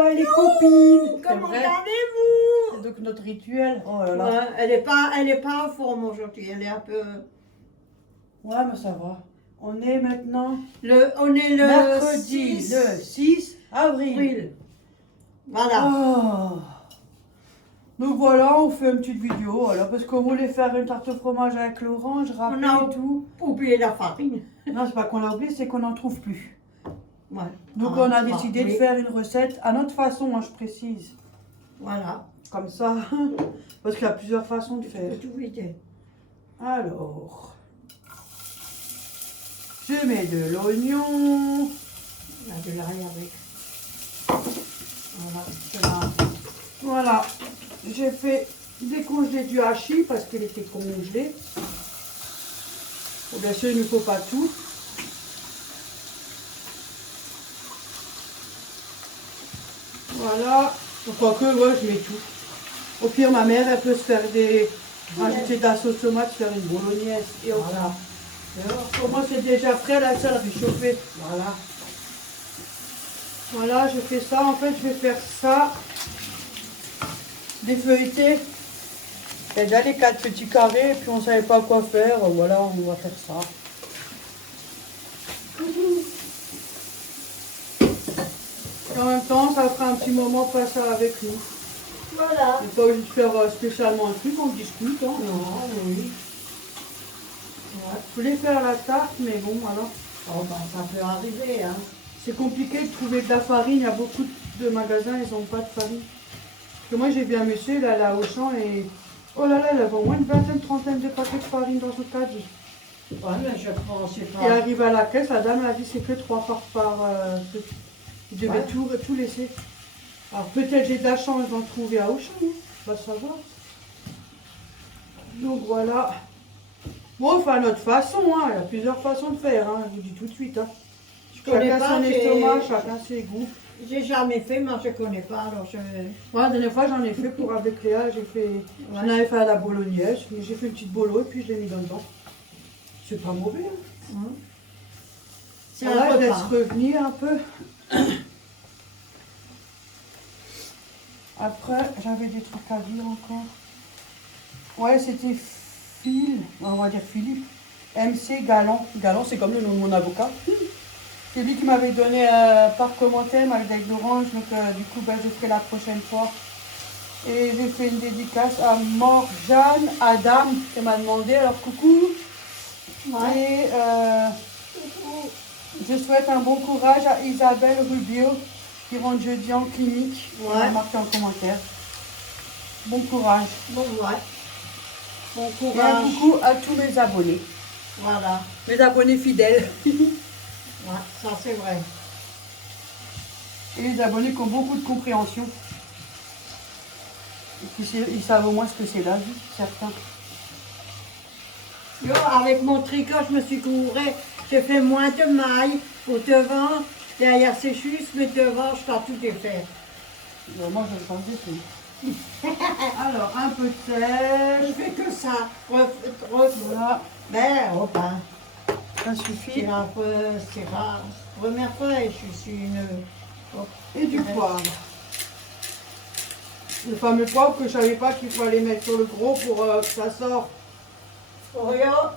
copains, les copines. Comment C'est vrai. allez-vous? C'est donc notre rituel. Oh là là. Ouais, elle est pas en forme aujourd'hui, elle est un peu... Ouais, mais ça va. On est maintenant On est le mercredi 6 le 6 avril. avril. Voilà. Oh. Donc voilà, on fait une petite vidéo, voilà, parce qu'on voulait faire une tarte au fromage avec l'orange, râpé On a et tout. oublié la farine. Non, c'est pas qu'on l'a oublié, c'est qu'on n'en trouve plus. Ouais. Donc Ah, on a bah, décidé de oui. faire une recette à notre façon, hein, je précise. Voilà. Comme ça, parce qu'il y a plusieurs façons de Je faire. peux tout vider. Alors, je mets de l'oignon. On a de l'ail avec. Voilà. C'est là. Voilà, j'ai fait décongeler du hachis parce qu'il était congelé. Bon, bien sûr, il ne faut pas tout. Voilà, quoique, ouais, je mets tout. Au pire, ma mère, elle peut se faire rajouter de la sauce tomate, faire une bolognaise. Et voilà. Pour moi, c'est déjà frais, la salle réchauffée. Voilà. Voilà, je fais ça. En fait, je vais faire ça. Des feuilletés. Il y a déjà les 4 petits carrés, et puis on ne savait pas quoi faire. Voilà, on va faire ça. Et en même temps, ça fera un petit moment passer avec nous. Voilà. Il n'est pas obligé de faire spécialement un truc, on discute. Hein. Non, oui. Ouais. Je voulais faire la tarte, mais bon, voilà. Oh, bah, ça peut arriver, hein. C'est compliqué de trouver de la farine. Il y a beaucoup de magasins, ils n'ont pas de farine. Parce que moi, j'ai vu un monsieur, là, à Auchan, et oh là là, il avait au moins une vingtaine, trentaine de paquets de farine dans son caddie. Ouais, mais je prends, c'est pas... Et arrivé à la caisse, la dame a dit c'est que 3 par truc. Il devait Ouais. tout laisser. Alors peut-être j'ai de la chance d'en trouver à Auchan, hein. On va savoir. Donc voilà. Bon, enfin notre façon, hein. Il y a plusieurs façons de faire, hein. Je vous dis tout de suite. Hein. Je connais Chacun pas, son j'ai- estomac, chacun ses goûts. J'ai jamais fait, mais je connais pas, alors je... Moi, la dernière fois, j'en ai fait pour avec Léa, j'en avais fait à la bolognaise, mais j'ai fait une petite bolo et puis je l'ai mis dedans. C'est pas mauvais, hein. C'est Voilà, un je laisse repas. revenir un peu. Après, j'avais des trucs à dire encore. Ouais, c'était on va dire Philippe. MC Galland. Galland, c'est comme le nom de mon avocat. C'est lui qui m'avait donné par commentaire ma avec l'orange, donc du coup, ben, je ferai la prochaine fois. Et j'ai fait une dédicace à Morjane Adam qui m'a demandé, alors coucou. Ouais. Et je souhaite un bon courage à Isabelle Rubio qui rentre jeudi en clinique. Ouais. On a marqué en commentaire. Bon courage. Bon, ouais. Bon Et un courage. coucou à tous mes abonnés. Voilà. Mes abonnés fidèles. Ouais, ça c'est vrai. Et les abonnés qui ont beaucoup de compréhension. Et ils savent au moins ce que c'est la vie, certains. Yo, avec mon tricot, je me suis courée. J'ai fait moins de mailles pour devant. Derrière, c'est juste, mais devant, je dois tout défaire. Moi, je vais changer tout. Alors, un peu de sel. Je fais que ça. Voilà, Ben, oh ben, ça c'est suffit. c'est rare. Première fois, et je suis une... oh, Et du poivre. Le fameux poivre que je savais pas qu'il fallait mettre sur le gros pour que ça sorte. Regarde.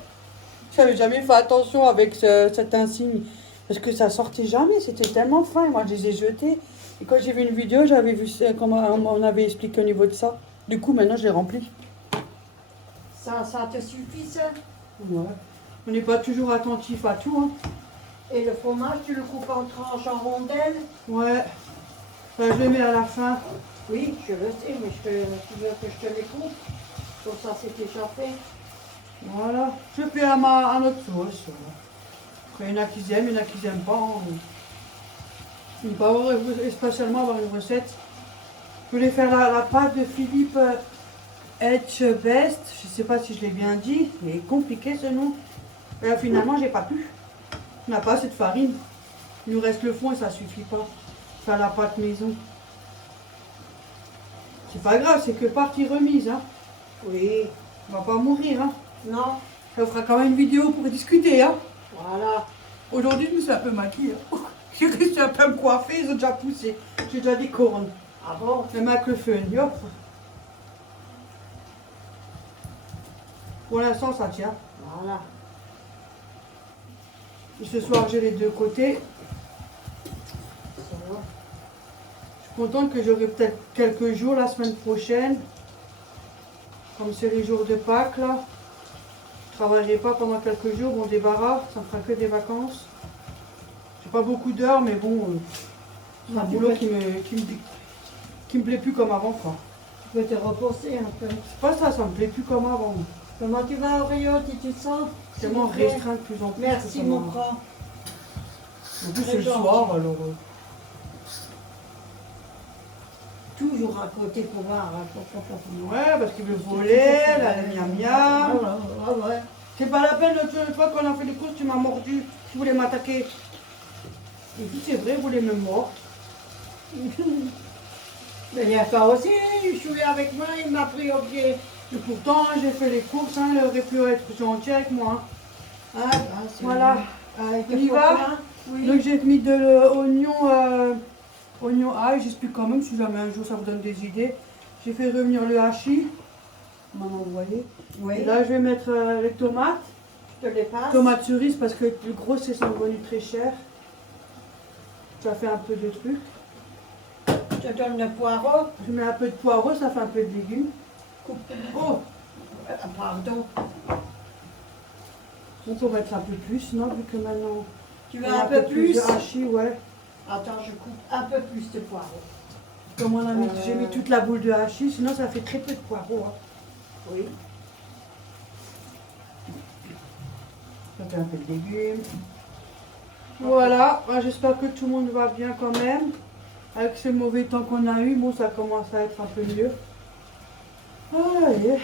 J'avais jamais fait attention avec cet insigne. Parce que ça sortait jamais, c'était tellement fin. Moi, je les ai jetés. Et quand j'ai vu une vidéo, j'avais vu comment on avait expliqué au niveau de ça. Du coup, maintenant, je l'ai rempli. Ça te suffit, ça? Ouais. On n'est pas toujours attentif à tout. Hein. Et le fromage, tu le coupes en tranches, en rondelles? Ouais. Ça, je les mets à la fin. Oui, je le sais, mais tu veux que je te les coupe? Comme ça, c'est déjà fait. Voilà. Je fais à notre sauce. Après, il y en a qui aiment, il y en a qui n'aiment pas. Hein. Il ne faut pas spécialement avoir une recette. Je voulais faire la pâte de Philippe Etchebest. Je ne sais pas si je l'ai bien dit. Il est compliqué ce nom. Et là, finalement, j'ai pas pu. On n'a pas assez de farine. Il nous reste le fond et ça ne suffit pas. Faire la pâte maison. C'est pas grave, c'est que partie remise. Hein. Oui. On va pas mourir. Hein. Non. Ça fera quand même une vidéo pour discuter. Hein. Voilà. Aujourd'hui, je me suis un peu maquillée. Hein. J'ai réussi à pas me coiffer, ils ont déjà poussé. J'ai déjà des cornes. Ah bon? Même avec le fun, hop. Pour l'instant, ça tient. Voilà. Et ce soir, j'ai les deux côtés. Ça va. Je suis contente que j'aurai peut-être quelques jours la semaine prochaine. Comme c'est les jours de Pâques, là. Je ne travaillerai pas pendant quelques jours, on débarras, ça me fera que des vacances. J'ai pas beaucoup d'heures, mais bon, c'est un boulot qui me plaît plus comme avant, quoi. Tu peux te reposer un peu. C'est pas ça, ça me plaît plus comme avant. Comment tu vas, Auréo? Tu te sens? C'est tellement restreint de plus en plus. Merci, que mon ça grand. En plus, c'est le soir, alors. Toujours à côté pour voir. Ouais, parce qu'il veut voler, la miam miam. Ouais. C'est pas la peine, l'autre fois qu'on a fait des courses, tu m'as mordu. Tu voulais m'attaquer. Et puis c'est vrai, vous voulez me mordre. Mais il y a ça aussi, il jouait avec moi, il m'a pris au pied. Et pourtant, j'ai fait les courses, hein, il aurait pu être gentil avec moi. Ah, Voilà. Avec On y va? Oui. Donc j'ai mis de l'oignon, oignon ail, j'explique quand même si jamais un jour ça vous donne des idées. J'ai fait revenir le hachis, maman vous voyez. Oui. Et là je vais mettre les tomates, Je te les passe. tomates cerises parce que le gros c'est sont venus très cher. Ça fait un peu de trucs. Je te donne le poireau. Je mets un peu de poireau, ça fait un peu de légumes. Coupe. Oh, Pardon. on peut mettre un peu plus, non, vu que maintenant Tu on veux a un peu plus? de hachis, ouais. Attends, je coupe un peu plus de poireau. Comme on a mis, j'ai mis toute la boule de hachis, sinon ça fait très peu de poireaux. Hein. Oui. Ça fait un peu de légumes. Voilà, j'espère que tout le monde va bien quand même. Avec ce mauvais temps qu'on a eu, bon ça commence à être un peu mieux. Allez.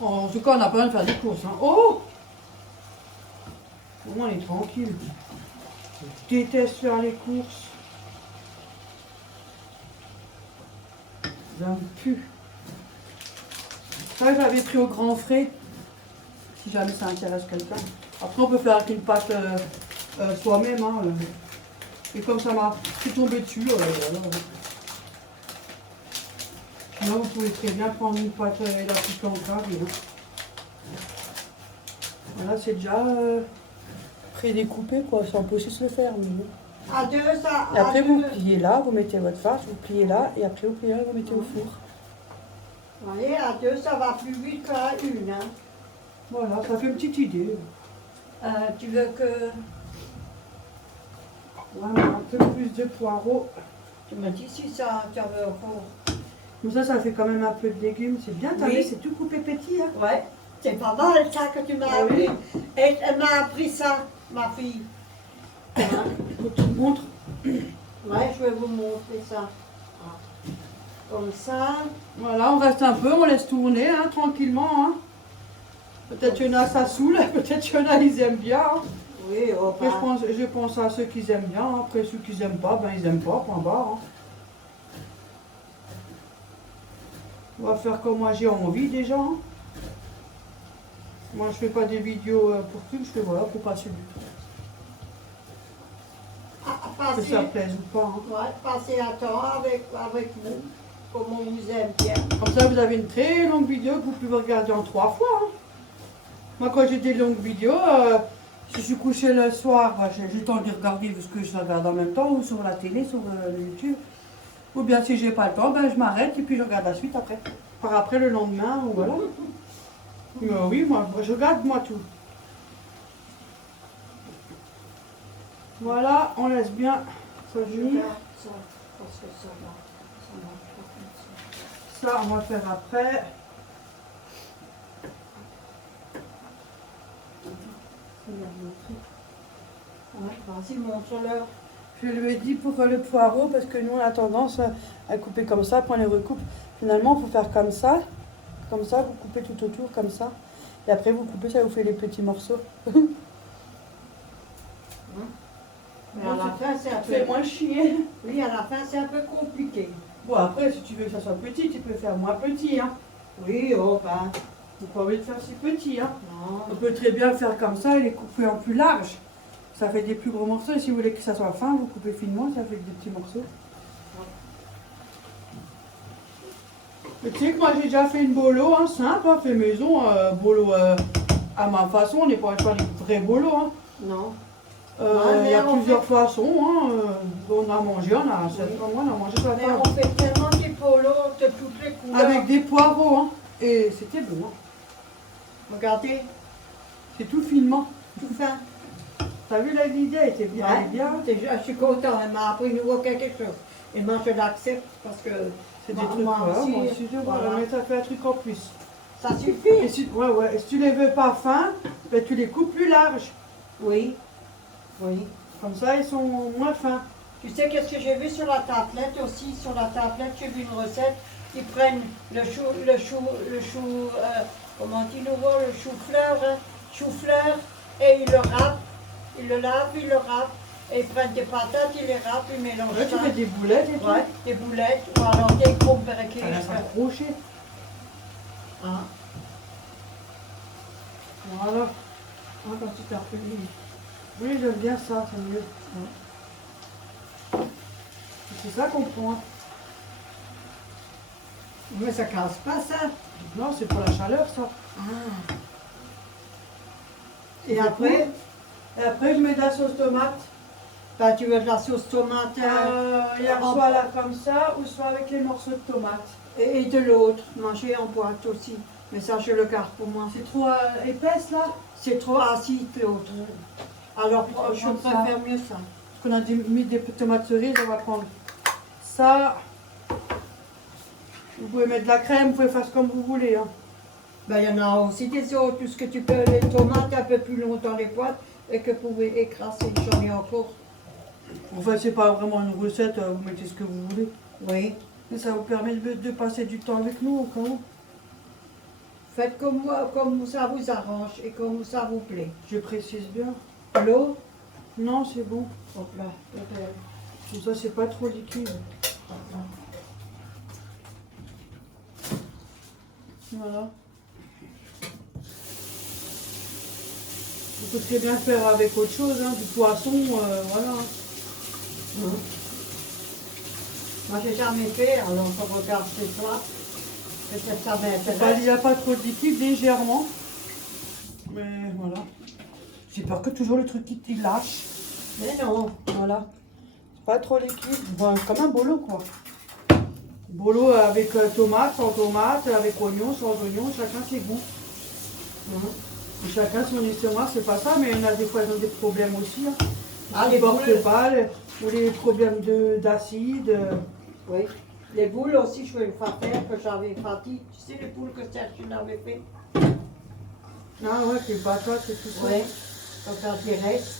En tout cas, on n'a pas besoin de faire des courses. Hein. Oh! Au moins, on est tranquille. Je déteste faire les courses. Ça me pue. Ça, j'avais pris au grand frais. Si jamais ça intéresse quelqu'un. Après, on peut faire avec une pâte soi-même. Hein, Et comme ça m'a fait tomber dessus. Sinon, vous pouvez très bien prendre une pâte et la piquer en carré. Voilà, c'est déjà prédécoupé, quoi. C'est impossible de se le faire. Mais bon. À deux, ça. Et après, à vous deux. pliez là, vous mettez votre farce, vous pliez là, et après, vous pliez là, vous mettez au four. Vous voyez, à deux, ça va plus vite qu'à une. Hein. Voilà, ça fait une petite idée. Tu veux que. Voilà, un peu plus de poireaux. Tu me dis si ça, tu veux encore. Comme ça fait quand même un peu de légumes. C'est bien, t'as Oui. vu, c'est tout coupé petit. Hein. Ouais. C'est pas mal ça que tu m'as Ah oui. appris. Et elle m'a appris ça, ma fille. Hein? Faut que tu te montres. Ouais, je vais vous montrer ça. Ah. Comme ça. Voilà, on reste un peu, on laisse tourner, hein, tranquillement. Hein. Peut-être qu'il y en a, ça saoule, peut-être qu'il y en a, ils aiment bien. Hein. Oui, oh, Après, je pense à ceux qui aiment bien. Hein. Après, ceux qui n'aiment pas, ben ils aiment pas, point barre. Hein. On va faire comme moi j'ai envie déjà. Hein. Moi, je fais pas des vidéos pour trucs, je fais voilà, pour passer du temps. Que passer, ça plaise ou pas. Hein. ouais, passer un temps avec vous, comme on vous aime bien. Comme ça, vous avez une très longue vidéo que vous pouvez regarder en 3 fois. Hein. Moi, quand j'ai des longues vidéos, si je suis couchée le soir, bah, j'ai le temps de regarder ce que je regarde en même temps, ou sur la télé, sur YouTube. Ou bien si j'ai pas le temps, ben, je m'arrête et puis je regarde la suite après. Par après le lendemain, ou voilà. Mais oui, moi, je regarde moi tout. Voilà, on laisse bien ça Je jaunir. garde ça, parce que ça marche pas comme ça. Ça, on va faire après. Ouais, vas-y, montre-leur. Je lui ai dit pour le poireau, parce que nous on a tendance à couper comme ça, puis on les recoupe. Finalement, il faut faire comme ça, vous coupez tout autour, comme ça. Et après, vous coupez, ça vous fait les petits morceaux. Mais à la fin, c'est un peu. Fais-moi chier. Oui, à la fin, c'est un peu compliqué. Bon, après, si tu veux que ça soit petit, tu peux faire moins petit. Hein. Oui, oh, ben. Faut pas envie de faire si petit, hein. Non. On peut très bien faire comme ça et les couper en plus large. Ça fait des plus gros morceaux. Et si vous voulez que ça soit fin, vous coupez finement, ça fait des petits morceaux. Mais tu sais que moi j'ai déjà fait une bolo, hein, simple, hein, fait maison, bolo à ma façon. On n'est pas faire des vrais bolos. Hein. Non. Il y a mais on plusieurs façons. Hein, on a mangé, on a on a mangé sur la Mais table. on fait tellement des polos de toutes les couleurs. Avec des poireaux, hein. Et c'était bon. Hein. Regardez, C'est tout finement. tout fin. T'as vu l'idée, elle était bien. Elle est bien. Déjà, je suis contente, elle m'a appris nouveau quelque chose. Et moi, je l'accepte parce que C'est des moi- trucs, moi voilà, aussi, moi aussi je vois, voilà. mais ça fait un truc en plus. ça Et suffit. si, ouais, ouais. Et si tu les veux pas fins, ben, tu les coupes plus larges. Oui, oui. Comme ça, ils sont moins fins. Tu sais qu'est-ce que j'ai vu sur la tablette aussi? Sur la tablette, j'ai vu une recette. Ils prennent le chou, comment on dit nouveau, le chou-fleur, hein, chou-fleur, et ils le râpent. Ils le lavent, ils le râpent. Et ils prennent des patates, ils les râpent, ils mélangent Ouais, tu ça. fais des boulettes et tout. Ouais, des boulettes, ou alors des gros briquets. Ça laisse accrocher. Ah, Voilà. quand tu t'as pris. Oui, j'aime bien ça, c'est mieux. C'est ça qu'on prend. Hein. Mais ça casse pas ça. Non, c'est pour la chaleur, ça. Ah. C'est Et après, Et après, je mets de la sauce tomate. bah, tu veux de la sauce tomate Il y a en- soit là comme ça, ou soit avec les morceaux de tomate. et de l'autre, manger en boîte aussi. Mais ça, je le garde pour moi. C'est trop épaisse, là. C'est trop acide l'autre. Alors, je prendre ça. préfère mieux ça. Parce qu'on a mis des tomates cerises, on va prendre ça. Vous pouvez mettre de la crème, vous pouvez faire comme vous voulez. Hein. Ben, il y en a aussi des autres, puisque tu peux les tomates un peu plus longtemps dans les boîtes et que vous pouvez écraser. J'en ai encore. Enfin, c'est pas vraiment une recette, vous mettez ce que vous voulez. Oui. Mais ça vous permet de passer du temps avec nous, au cas où. Faites comme ça vous arrange et comme ça vous plaît. Je précise bien. L'eau, Non, c'est bon. hop là. Comme ça, c'est pas trop liquide. Voilà. On peut très bien faire avec autre chose, hein, du poisson, voilà. Moi, j'ai jamais fait, alors on regarde ce soir. Peut-être ça m'intéresse. Il n'y a pas trop de liquide, légèrement. Mais voilà. J'ai peur que toujours le truc il lâche. Mais non. Voilà. C'est pas trop liquide. Bon, comme un bolo, quoi. Bolo avec tomate, sans tomate, avec oignon, sans oignon, chacun ses goûts. Et chacun son estomac, c'est pas ça, mais il y en a des fois, ils ont des problèmes aussi. Hein. Ah, Ils les portent boules. pas, ou les problèmes d'acide. Oui. Les boules aussi, je vais faire que j'avais pas dit. Tu sais les boules que Serge avait fait? Ah ouais, les patates et tout ça. Oui. Donc quand il reste,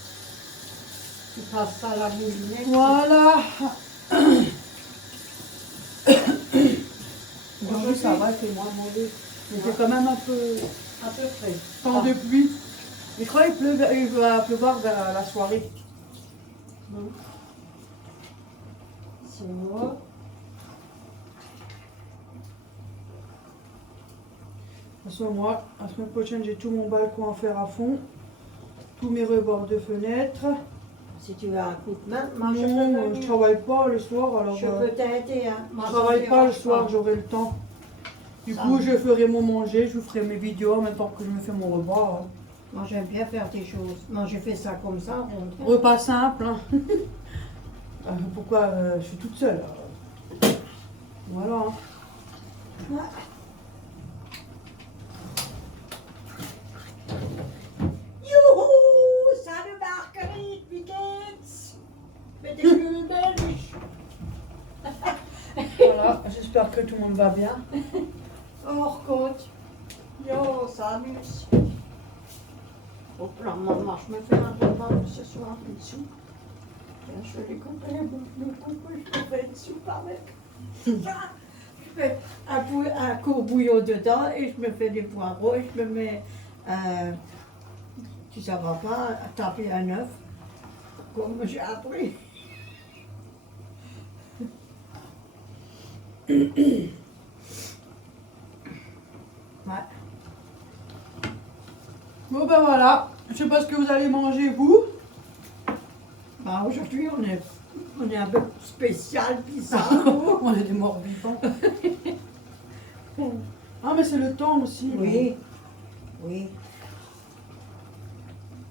tu passes ça à la moulinette. Voilà. Aujourd'hui, ça va, c'est moins mauvais. Mais c'est quand même un peu À peu près. temps de pluie. Je crois qu'il va pleuvoir vers la soirée. C'est moi. De toute façon, moi, la semaine prochaine, j'ai tout mon balcon à faire à fond. Tous mes rebords de fenêtres. Si tu veux un coup de main, moi je Non, peux je venir. travaille pas le soir, alors Je peux t'aider. Hein. Moi, je ça me travaille pas le dérange soir, pas. j'aurai le temps. Du Ça coup, va. je ferai mon manger, je vous ferai mes vidéos en même temps que je me fais mon repas. Hein. Moi j'aime bien faire des choses. Moi j'ai fait ça comme ça. donc. Repas simple. Hein. Pourquoi je suis toute seule. Voilà. Hein. Ouais. Youhou! Salut Marguerite, Piquette! Fais des plus belles. Voilà, j'espère que tout le monde va bien. Hors côte. Yo, ça amuse. Hop là, maman, je me fais un repas ce soir, une soupe. Tiens, je vais les couper, les couper, je fais une soupe avec. Ça, je fais un courbouillon dedans et je me fais des poireaux et je me mets, tu ne savras pas, à taper un œuf, comme j'ai appris. Ouais. Bon ben voilà, je sais pas ce que vous allez manger vous. Bah, aujourd'hui, on est un peu spécial, bizarre. On est des morts vivants. Ah mais c'est le temps aussi. là. Oui, oui.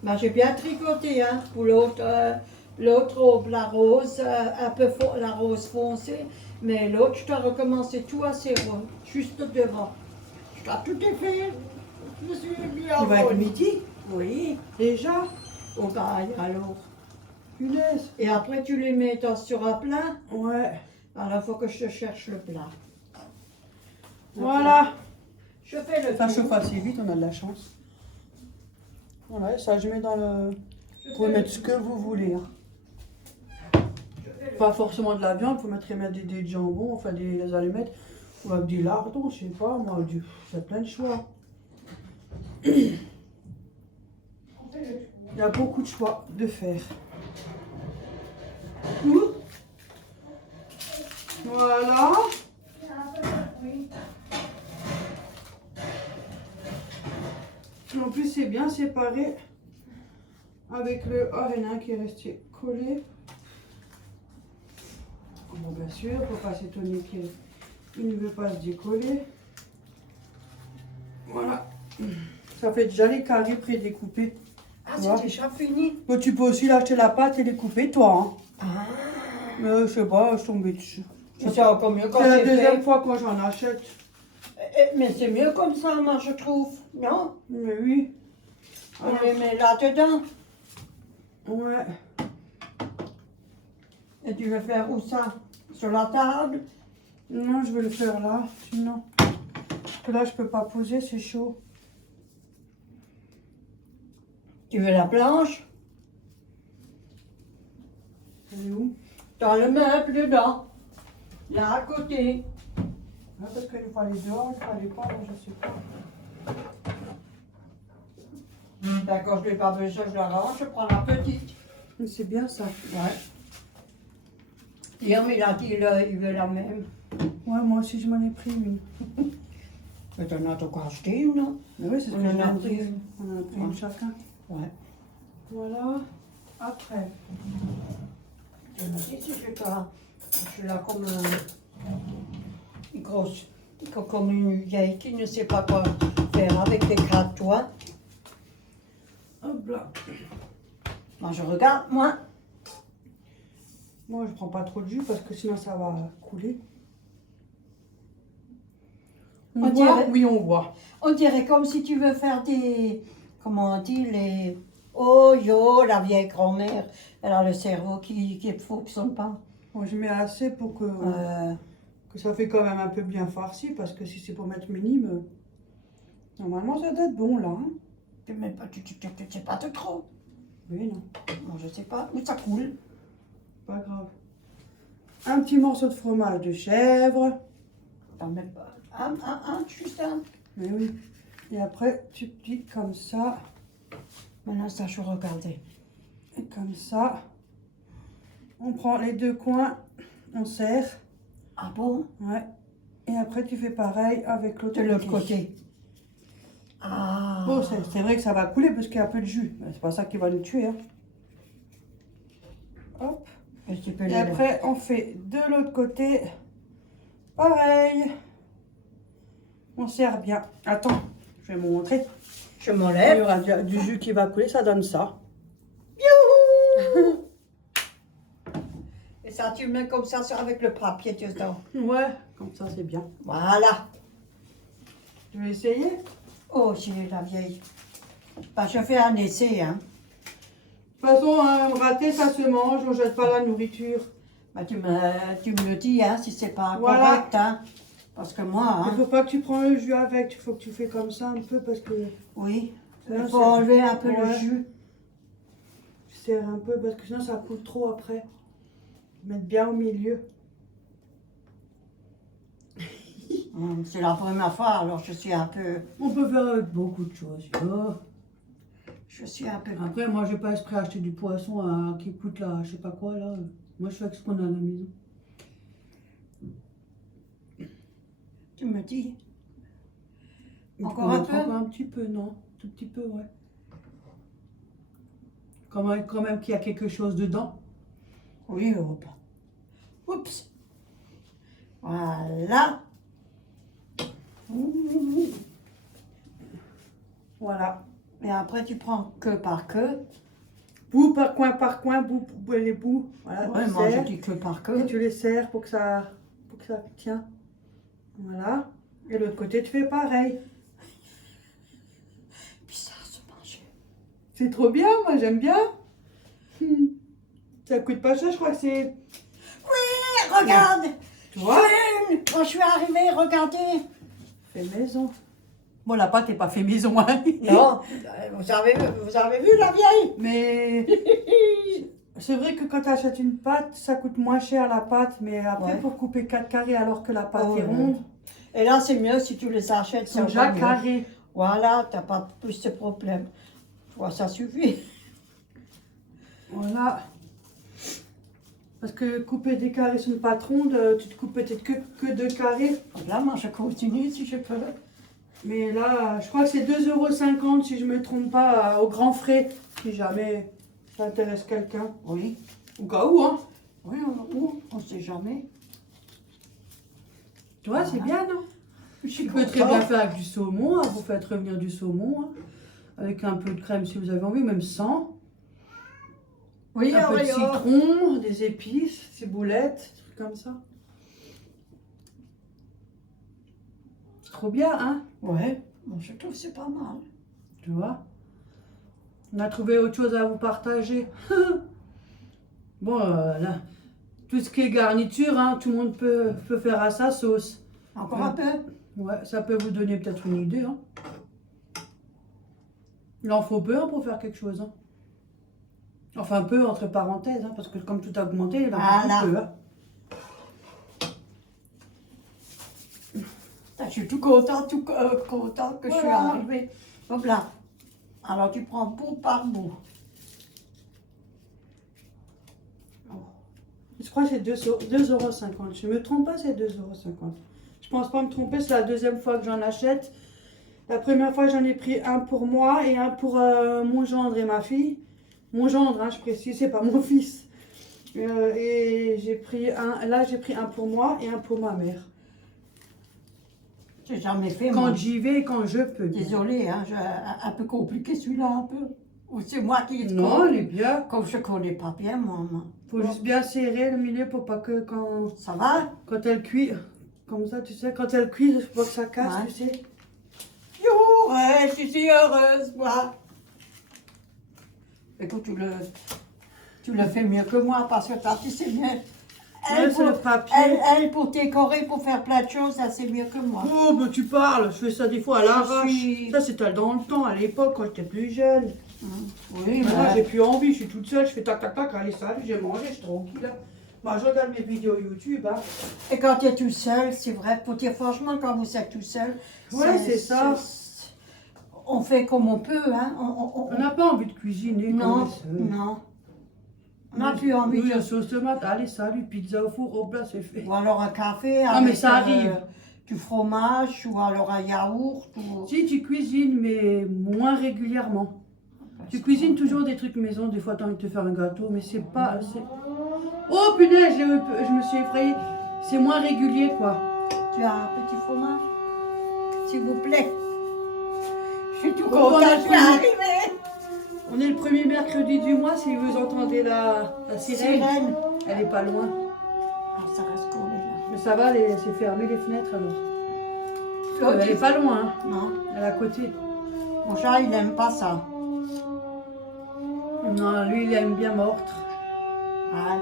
Bah, j'ai bien tricoté, hein, pour l'autre robe, la rose, un peu la rose foncée, mais l'autre, je dois recommencer tout à zéro, juste devant. Je dois tout défaire. Je me suis mis en Il va être mode. midi Oui, déjà. au bail alors. Punaise. Et après, tu les mets sur un plat. Ouais. Alors, il faut que je te cherche le plat. Voilà. Je fais le Ça tour. chauffe assez vite, on a de la chance. Voilà, ça je mets dans le... Vous pouvez mettre ce que vous voulez. Hein. Pas forcément de la viande, il faut mettre des jambons, enfin des allumettes, ou avec du lardon, je sais pas, moi, il y a plein de choix. Il y a beaucoup de choix de faire. Voilà. En plus, c'est bien séparé avec le RN1 qui est resté collé. Bon, bien sûr, il ne faut pas s'étonner qu'il ne veut pas se décoller. Voilà. Ça fait déjà les carrés prédécoupés. Ah, Ouais. c'est déjà fini. Mais tu peux aussi l'acheter la pâte et les couper, toi. Hein. Ah, Mais je sais pas, je suis tombée dessus. c'est encore mieux quand C'est la c'est deuxième fait. fois que j'en achète. Mais c'est mieux comme ça, moi, je trouve. Non? Mais oui. On les met là-dedans. Ouais. Et tu veux faire où ça? Sur la table? Non, je vais le faire là. Sinon. Parce que là, je peux pas poser, c'est chaud. Tu veux la planche? Elle est où? Dans le meuble, dedans. Là, à côté. Ah, parce qu'il faut aller dehors, il faut aller pas, je sais pas. D'accord, je n'ai pas besoin, je la range, je prends la petite. Mais c'est bien ça. Ouais. Guillaume, il a dit il veut la même. Ouais, moi aussi, je m'en ai pris une. Mais t'en as encore acheté une, non? Mais oui, c'est ce que On je en viens a de pris dire. une. On en a pris une chacun. Ouais. Voilà. Après. Je me dis si je suis là comme une grosse, comme une vieille qui ne sait pas quoi faire avec des grattoirs. Hop là. Moi, je regarde, moi. Moi, je prends pas trop de jus parce que sinon ça va couler. On dirait- Oui, on voit. On dirait comme si tu veux faire des, comment on dit, les... Oh yo, la vieille grand-mère, elle a le cerveau qui ne fonctionne pas. Moi, je mets assez pour que ça fait quand même un peu bien farci parce que si c'est pour mettre minime, normalement ça doit être bon là. Hein. Tu mets pas, tu sais pas de trop. Oui, non, Moi, je sais pas, mais ça coule. pas grave. Un petit morceau de fromage de chèvre. T'en mets pas. Juste un. Mais oui. Et après, tu plies comme ça. Maintenant, ça, je regardais. Et comme ça. On prend les deux coins, on serre. Ah bon? Ouais. Et après, tu fais pareil avec l'autre De l'autre côté. Ah. Bon, c'est vrai que ça va couler parce qu'il y a un peu de jus. Mais c'est pas ça qui va nous tuer. Hein. Hop. Et tu peux Et les- après, on fait de l'autre côté. Pareil. On serre bien. Attends, je vais vous montrer. Je Il y m'enlève. aura du jus qui va couler, ça donne ça. Youhou! Et ça, tu le mets comme ça avec le papier dedans. Ouais, comme ça c'est bien. Voilà. Tu veux essayer? Oh, j'ai la vieille. Bah, je fais un essai, hein. De toute façon, un raté, ça se mange, on jette pas la nourriture. Bah, tu me dis, hein, si c'est pas Voilà. correct, hein. Parce que moi, Il hein, faut pas que tu prends le jus avec, il faut que tu fais comme ça un peu parce que oui, Là, il faut c'est- enlever un peu le Ouais. jus. tu serres un peu parce que sinon ça coule trop après. Mettre bien au milieu. C'est la première fois, alors je suis un peu... On peut faire avec beaucoup de choses. Oh. Je suis un peu... Après, moi, j'ai pas esprit à acheter du poisson qui coûte là, je sais pas quoi là. Moi, je fais avec ce qu'on a à la maison. Tu me dis. Tu Encore peux un mettre peu encore un petit peu, non? Tout petit peu, ouais. quand même qu'il y a quelque chose dedans. Oui, hop. Oups. Voilà. Voilà. Et après, tu prends queue par queue. Bout par coin, les bouts. Voilà, Ouais, tu moi, je serres. dis queue par Et queue. tu les serres pour que ça tient. Voilà. Et l'autre côté, tu fais pareil. Puis ça se mange. C'est trop bien, moi j'aime bien. Ça coûte pas cher, je crois que c'est... Oui, regarde. Tu vois? Quand je suis arrivée, regardez. Fait maison. Bon, la pâte n'est pas fait maison, hein. Non, vous avez vu la vieille? Mais c'est vrai que quand tu achètes une pâte, ça coûte moins cher la pâte. Mais après, Ouais. pour couper 4 carrés alors que la pâte Oh, est ronde, Et là, c'est mieux si tu les achètes. ils sont déjà mieux. carrés. Voilà, t'as pas plus de problème. Tu vois, ça suffit. Voilà. Parce que couper des carrés sur une pâte ronde, tu te coupes peut-être que 2 carrés. Là, moi, je continue si je peux. Mais là, je crois que c'est 2,50 € si je ne me trompe pas, au grand frais. Si jamais ça intéresse quelqu'un. Oui. Au cas où, hein. Oui, on sait jamais. Tu vois, c'est bien, non? Je suis Tu peux très contente. bien faire avec du saumon, hein. Vous faites revenir du saumon, hein. Avec un peu de crème si vous avez envie, même sans. Oui, Un peu de oui, oh. citron, des épices, ciboulettes, des trucs comme ça. C'est trop bien, hein? Ouais, bon, je trouve que c'est pas mal. Tu vois? On a trouvé autre chose à vous partager. Bon, là, tout ce qui est garniture, hein, tout le monde peut faire à sa sauce. Encore un peu? Ouais, ça peut vous donner peut-être une idée, hein. Il en faut peu, hein, pour faire quelque chose, hein. Enfin, peu entre parenthèses, hein, parce que comme tout a augmenté, il en faut Voilà. peu, hein. Je suis tout content que je suis Voilà. arrivée. Hop là. Alors, tu prends bout par bout. Je crois que c'est 2,50 €. Je ne me trompe pas, c'est 2,50 €. Je pense pas me tromper, c'est la deuxième fois que j'en achète. La première fois, j'en ai pris un pour moi et un pour mon gendre et ma fille. Mon gendre, hein, je précise, c'est pas mon fils. Et j'ai pris un pour moi et un pour ma mère. J'ai jamais fait, Quand moi. j'y vais et quand je peux. Désolée, hein, un peu compliqué celui-là, un peu. Ou c'est moi qui est Non, trop- elle est bien. Comme je connais pas bien, moi. Faut juste bien serrer le milieu pour pas que Ça va? quand elle cuit, comme ça, tu sais, quand elle cuit, faut pas que ça casse, Ouais. tu sais. Youhou, ouais, je suis heureuse, moi. Écoute, tu le fais mieux que moi parce que toi, tu sais mieux. Ouais, c'est le papier. Elle, pour décorer, pour faire plein de choses, elle sait mieux que moi. Oh, mais tu parles, je fais ça des fois à l'arrache. suis- Ça, c'était dans le temps, à l'époque, quand j'étais plus jeune. Oui, Maintenant, j'ai plus envie, je suis toute seule, je fais tac, tac, tac, allez, salut, j'ai mangé, je suis tranquille. Là. Bah, je regarde mes vidéos YouTube. Hein. Et quand tu es tout seul, c'est vrai, pour dire franchement, quand vous êtes tout seul, Ouais, c'est ça. On fait comme on peut, hein. On n'a pas envie de cuisiner. Non, comme ça. non. On n'a plus envie Oui, de... la sauce tomate, allez, salut, pizza au four, hop là, c'est fait. Ou alors un café Non, avec mais ça arrive. du fromage, ou alors un yaourt, ou... Si, tu cuisines, mais moins régulièrement. Tu cuisines toujours des trucs maison, des fois tu as envie de te faire un gâteau, mais c'est pas... Oh punaise, je me suis effrayée. C'est moins régulier, quoi. Tu as un petit fromage? S'il vous plaît. Je suis tout Bon, contente, on est je suis le premier. arrivée. On est le premier mercredi du mois, si vous entendez la sirène. Sirène. Elle est pas loin. Ah, ça reste collé là. Mais ça va, c'est fermé les fenêtres alors. Toi, Elle est pas loin, hein. Non, Elle est à côté. mon chat, il n'aime pas ça. Non, lui, il aime bien morte. Ouais.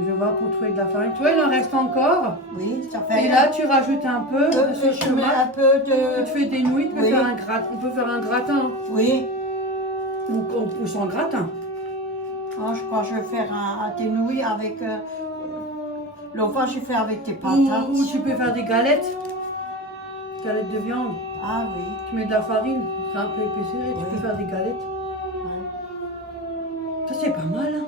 Je vais voir pour trouver de la farine. Tu vois, il en reste encore. Oui, ça fait... Et là, tu rajoutes un peu de sauce je mets un tomate. peu Tu de... te fais des nouilles, tu peux Oui. faire un gratin. On peut faire un gratin. Oui. Ou sans gratin. Oh, je crois que je vais faire des nouilles avec... L'autre fois, j'ai fait avec des Ou patates. tu peux faire des galettes. Galettes de viande. Ah oui. Tu mets de la farine, c'est un peu épaissé, tu Oui. peux faire des galettes. Ouais. Ça, c'est pas mal, hein.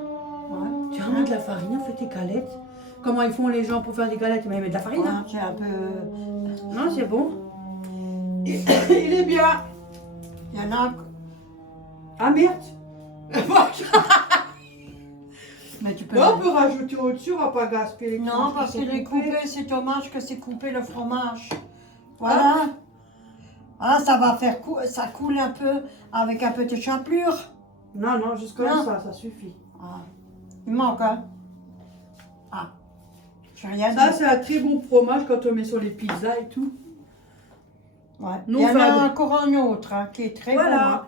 Ouais. Tu ramènes de la farine, on fait tes galettes. Comment ils font les gens pour faire des galettes? Mais ils mettent de la farine, hein. Ouais, j'ai un peu... Non, c'est bon. Il est bien. Il y en a... Ah merde. Mais tu peux. Là, on peut rajouter au-dessus, on va pas gaspiller les Non, fromages parce qui qu'il sont est coupés. coupé, c'est dommage que c'est coupé le fromage. Voilà. Ah, ça va faire ça coule un peu avec un peu de chapelure. Non, non, juste comme Non. ça suffit. Ah. Il manque, hein? Ah. J'ai rien Ça, dit. c'est un très bon fromage quand on met sur les pizzas et tout. Ouais. Non, Il y en a fade. encore un autre hein, qui est très bon. Voilà. Hein.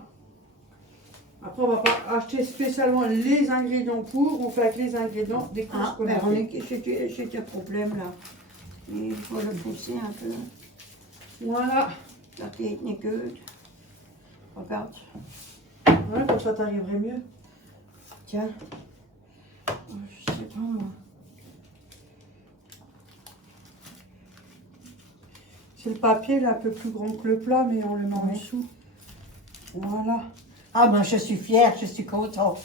Après, on va pas acheter spécialement les ingrédients pour. On fait avec les ingrédients des courses Ah, qu'on a fait. Véronique, j'ai un problème là. Il faut le pousser un peu. Voilà. Ça qui est good. Regarde. Ouais, comme ça, t'arriverais mieux. Tiens. Je sais pas moi. C'est le papier, il est un peu plus grand que le plat, mais on le met en Ouais. dessous. Voilà. Ah ben je suis fière, je suis contente.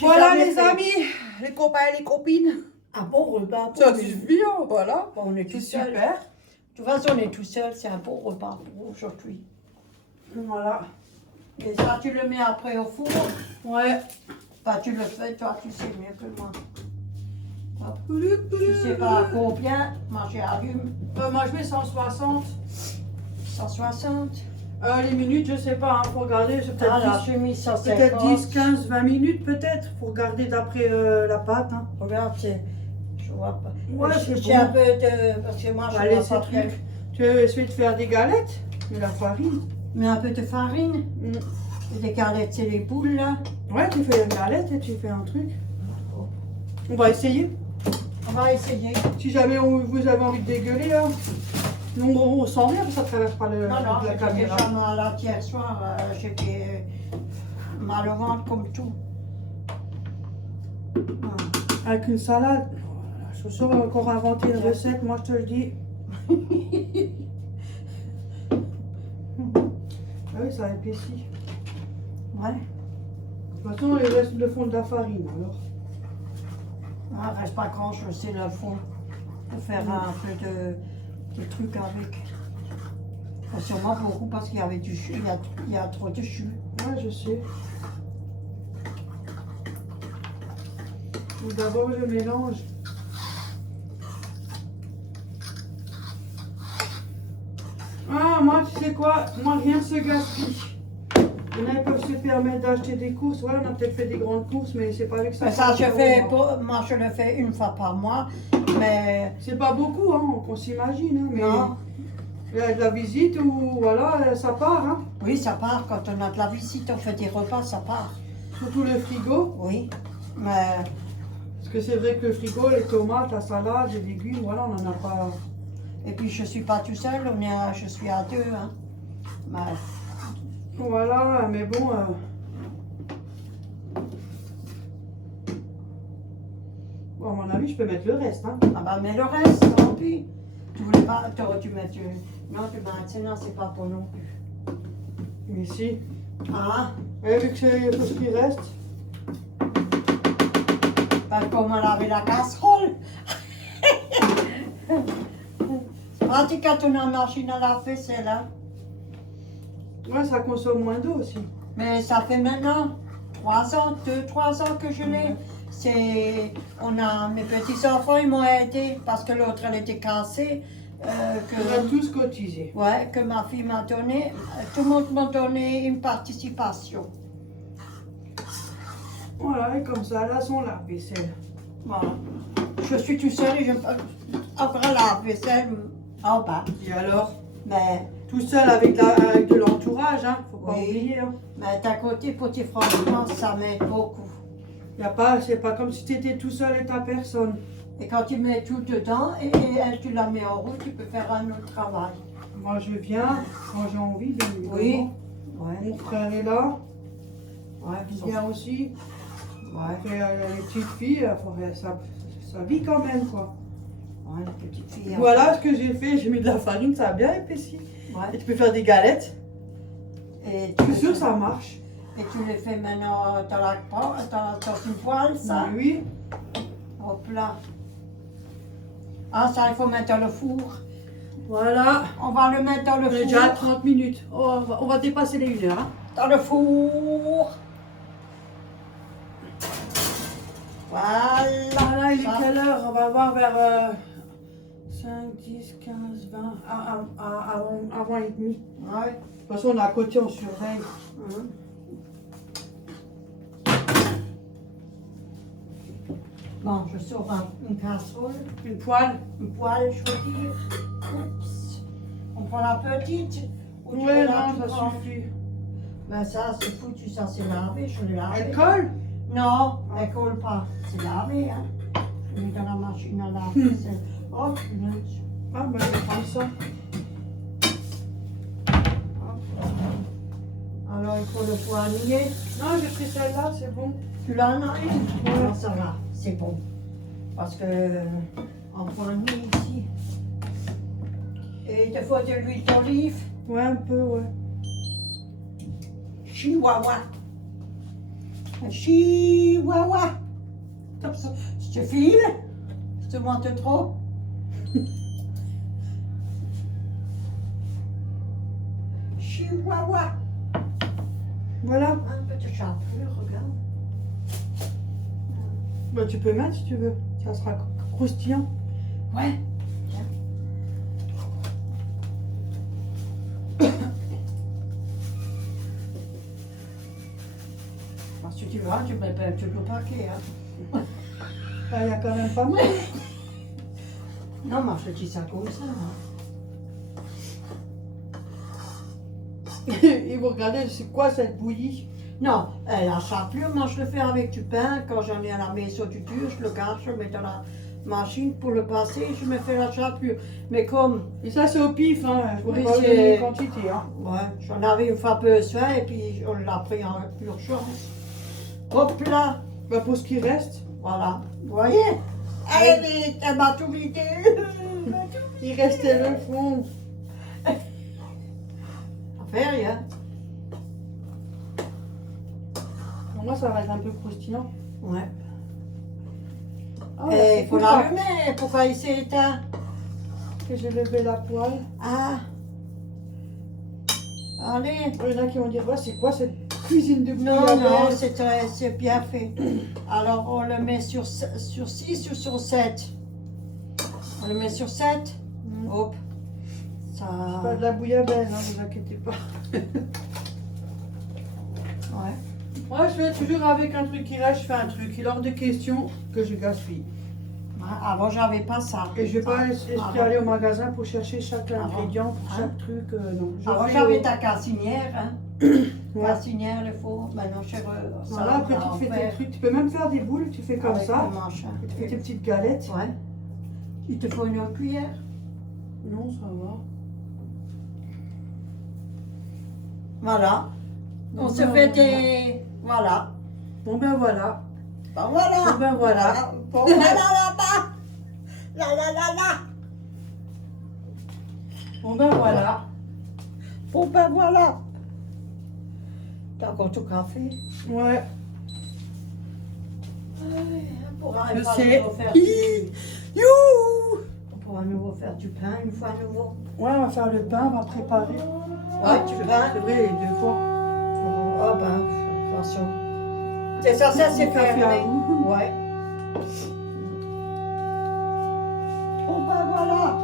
Voilà les amis, les copains et les copines. Un bon repas. Ça suffit, hein, voilà. On est C'est tout seul. super. De toute façon, on est tout seul, c'est un bon repas pour aujourd'hui. Voilà. Et ça, tu le mets après au four. Ouais. Bah, tu le fais, toi, tu sais mieux que moi. Hop. Je sais pas combien, moi j'ai allume Moi, je mets 160. 160. Les minutes, je sais pas, faut regarder. C'est Ah là, peut-être j'ai mis 10, 150. peut-être 10, 15, 20 minutes, peut-être. Faut regarder d'après la pâte. Hein. Regarde, je vois pas. Ouais, c'est J'ai bon. un peu de. Parce que moi, je Allez, vois c'est pas truc. bien. Tu veux essayer de faire des galettes? Mais la farine. Mais un peu de farine. Mm. Et des galettes, c'est les boules là. Ouais, tu fais une galette et tu fais un truc. On va essayer. On va essayer. Si jamais vous avez envie de dégueuler, hein. Nous, on sent rien, parce que ça traverse pas Non, non, la j'étais caméra. déjà malade hier soir. J'étais mal au ventre comme tout. Avec une salade. Voilà, je suis sûre qu'on va encore inventer une recette, moi je te le dis. Ah oui, ça épaissit. Ouais. De toute façon, il reste le fond de la farine, alors. Ah, reste pas grand chose, c'est le fond. Pour faire un peu de trucs avec. Pas sûrement beaucoup parce qu'il y avait du jus, il y a trop de jus. Ouais, je sais. Donc d'abord, je mélange. Ah, moi, tu sais quoi? Moi, rien ne se gaspille. Il y en a qui peuvent se permettre d'acheter des courses. Ouais, on a peut-être fait des grandes courses, mais c'est pas avec ça. Mais ça, que moi, je le fais une fois par mois. Mais C'est pas beaucoup, hein, qu'on s'imagine. Hein, mais non. il y a de la visite ou voilà, ça part. Hein. Oui, ça part. Quand on a de la visite, on fait des repas, ça part. Surtout le frigo. Oui. Mais Parce que c'est vrai que le frigo, les tomates, la salade, les légumes, voilà, on n'en a pas. et puis je suis pas tout seul, je suis à deux. Hein. Mais Voilà, mais bon. Bon, à mon avis, je peux mettre le reste. Hein. ah bah, mais le reste, tant pis. Tu voulais pas, tu mets non, tu mets non, c'est pas pour non plus. Mais si. Ah, Et vu que c'est tout ce qui reste. parce qu'on m'a lavé la casserole. C'est pratique quand on a une machine à laver, c'est là. Ouais, ça consomme moins d'eau aussi. Mais ça fait maintenant 3 ans, 2-3 ans que je l'ai. Mes petits-enfants, ils m'ont aidé parce que l'autre, elle était cassée. On a tous cotisé. Ouais, que ma fille m'a donné. Tout le monde m'a donné une participation. Voilà, et comme ça, là, sont la vaisselle. Voilà. Je suis tout seul et je peux encore la vaisselle en bas. Et alors, Mais, tout seul avec de l'entourage, hein, faut pas Oui. oublier. Hein. mais d'un côté, petit franchement, ça m'aide beaucoup. C'est pas comme si tu étais tout seul et ta personne. Et quand tu mets tout dedans et elle, tu la mets en route, tu peux faire un autre travail. Moi, je viens quand j'ai envie de. Oui. Ouais. Mon frère est là, Ouais, il vient aussi. Ouais. Et, les petites filles, ça vit quand même, quoi. Ouais, la petite fille. Voilà ce que j'ai fait, j'ai mis de la farine, ça a bien épaissi. Ouais. Et tu peux faire des galettes. Et Je suis sûre que ça marche. Et tu les fais maintenant dans une poêle, ça. Oui. Hop là. Ah, ça, il faut mettre dans le four. Voilà. On va le mettre dans le On est four. déjà à 30 minutes. Oh, on va dépasser les 1 heure. Hein. dans le four. Voilà. Voilà, il est Ça. quelle heure? On va voir vers 5, 10, 15, 20, avant et demi. Ouais. De toute façon, on est à côté, on surveille. Hein. Bon, je sors une casserole, Une poêle. une poêle, je veux dire. Oups. On prend la petite ou tu Oui, veux la non, plus ça grande? suffit. Ben ça, c'est foutu, ça c'est lavé, je l'ai lavé. Elle colle? Non, elle colle pas. C'est lavé, hein. Je mets dans la machine à laver. Oh, punaise. Ah, ben, je vais prendre ça. Alors, il faut le poignet. Non, j'ai pris celle-là, c'est bon. Tu l'as en as une? Alors, ça va, c'est bon. Parce que, en poignet ici. Et il te faut de l'huile d'olive. Ouais, un peu, ouais. Chihuahua. Un chihuahua. Je te file? Je te montre trop? Chihuahua. Voilà. Un petit chapelure, regarde. Bah, tu peux mettre si tu veux. Ça sera croustillant. Ouais. Tiens. Parce que tu vois, tu mets pas tout le paquet, hein. Ah, il y a quand même pas mal. Non, moi je dis ça comme ça. Hein. Et vous regardez, c'est quoi cette bouillie? Non, la chapelure, moi je le fais avec du pain. Quand j'en ai à la maison du dur, je le cache, je le mets dans la machine pour le passer, je me fais la chapelure. Mais comme, Et ça, c'est au pif, hein. Je vous Oui, parle c'est- de quantité, hein. ouais, j'en avais une fois besoin et puis on l'a pris en urgence. Hop là, Bah, pour ce qui reste, voilà. Vous voyez? Elle m'a tout vidé. il restait le fond. Ça fait rien. Pour moi, ça va être un peu croustillant. Ouais. Ah, là, Et c'est il faut cool, ça. l'allumer. Pourquoi il s'est éteint? Que j'ai levé la poêle. Ah. Allez. Il y en a qui vont dire, ouais, c'est quoi cette cuisine de Non, bouillabaisse? non, c'est bien fait. Alors, on le met sur 6 ou sur 7? On le met sur 7. Hop. Pas Ça... de la bouillabaisse, ne vous inquiétez pas. Ouais. Moi, je fais toujours avec un truc qui reste, je fais un truc. Il est hors de question que je gaspille. Avant, j'avais pas ça. Et je vais pas espérer Avant. aller au magasin pour chercher chaque Avant. ingrédient, pour Hein? chaque truc. Non. Je Avant, fais j'avais au- ta cassinière. Hein. Ouais. Cassinière, le four. Maintenant, chez Voilà, après tu fais tes trucs. Tu peux même faire des boules, tu fais comme ça. Et tu fais tes petites galettes. Ouais. Il te faut une autre cuillère? Non, ça va. Voilà. On se Non, fait non, des... Voilà. Bon ben voilà. Ben voilà. Bon ben voilà. Bon, là, là, là-bas. Là, là, là, là. Bon ben voilà. Bon, ben voilà. T'as encore tout café? Ouais. On pourra Je une fois sais. à nouveau faire Youhou! on pourra à nouveau faire du pain une fois à nouveau. Ouais, on va faire le pain, on va préparer. Ouais, du pain. C'est vrai, les 2 fois. Oh ben, attention. C'est ça, c'est Bon café à fermé. vous. Ouais. Bon ben voilà.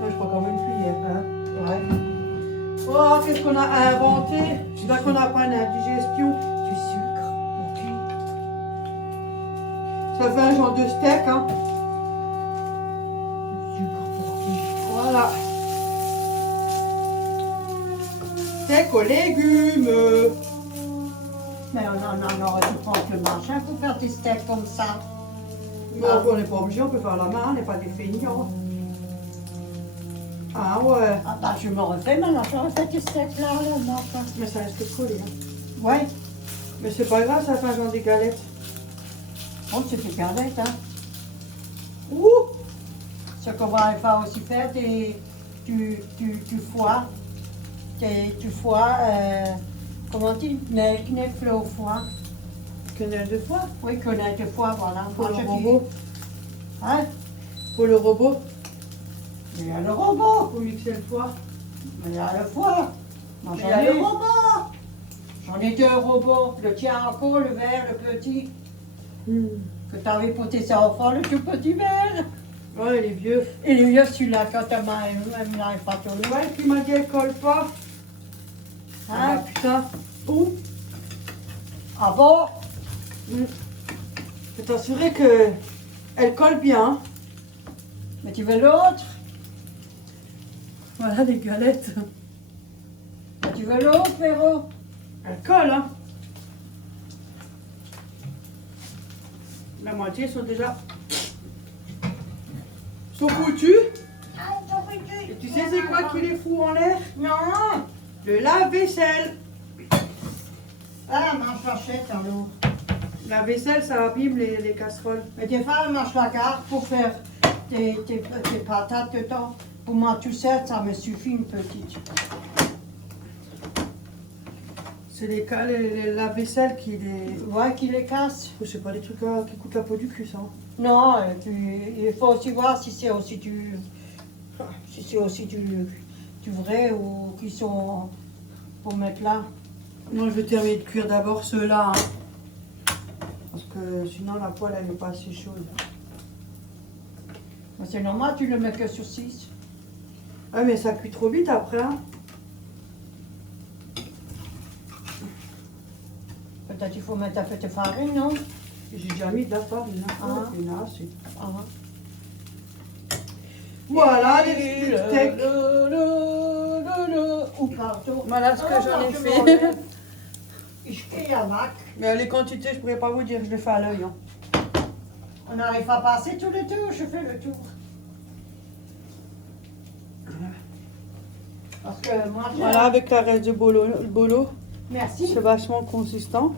Ça, je prends quand même une cuillère. Hein. Ouais. Oh, qu'est-ce qu'on a inventé? J'espère qu'on n'a pas une indigestion. Du sucre. Ça fait un genre de steak, hein. Du sucre pour qui? Voilà. Steak aux légumes. Mais on aurait dû prendre le machin pour faire des steaks comme ça. Mais on n'est pas obligé, on peut faire la main, on n'est pas des feignants. Ah ouais. Ah bah je me refais maintenant, j'aurais fait des steaks là, moi. Mais ça reste collé. Hein. Ouais. Mais c'est pas grave, ça fait un genre des galettes. Oh, c'est des galettes, hein. Ouh! Ce qu'on va aussi faire du foie. Du foie, comment on dit? Knäfle au foie. Quenelle de foie. Oui, quenelle de foie, voilà. Pour Moi, le je robot. dis- Hein? Pour le robot. Il y a le robot. Pour mixer le foie. Il y a le foie. Moi, Mais j'en il y a ai. le robot. J'en ai deux robots, le tien encore, le vert, le petit. Que t'avais porté ça au fond, le tout petit vert. Ouais, il est vieux. Et le vieux, celui-là, quand elle m'a pas tourné. Ouais, qui m'a dit elle colle pas. Ah Hein? putain. Où? Ah bon? Je peux t'assurer que elle colle bien. Mais tu veux l'autre? Voilà les galettes. Mais tu veux l'autre, Véro? Elle colle, hein. La moitié sont déjà... sont foutus. Et tu sais c'est quoi qui les fout en l'air? Non! Le lave-vaisselle. Ah, mange la chèque alors. La vaisselle, ça abîme les casseroles. Mais des fois, elle mange la garde pour faire tes patates dedans. Pour moi, tout ça, ça me suffit une petite. C'est les lave-vaisselle qui les... Ouais, qui les casse. Je sais pas, des trucs qui coûtent la peau du cul, ça. Non, et puis, il faut aussi voir si c'est aussi du... Si c'est aussi du vrai ou qui sont pour mettre là. Moi, je vais terminer de cuire d'abord ceux-là. Hein. Parce que sinon, la poêle, elle n'est pas assez chaude. Mais c'est normal, tu le mets que sur 6. Ah, mais ça cuit trop vite après. Hein. Peut-être il faut mettre un peu de farine, non? J'ai déjà mis de la farine. Hein. Ah. Il y en a assez. Ah. Voilà les petits steaks. Ou pardon. Voilà ce que Ah, j'en ai je fait. m'enlève. Je fais avec. Mais les quantités, je pourrais pas vous dire, je les fais à l'œil. Hein. On n'arrive pas à passer tous les tours, je fais le tour. Parce que moi, Voilà, avec la reste de bolo, merci. c'est vachement consistant.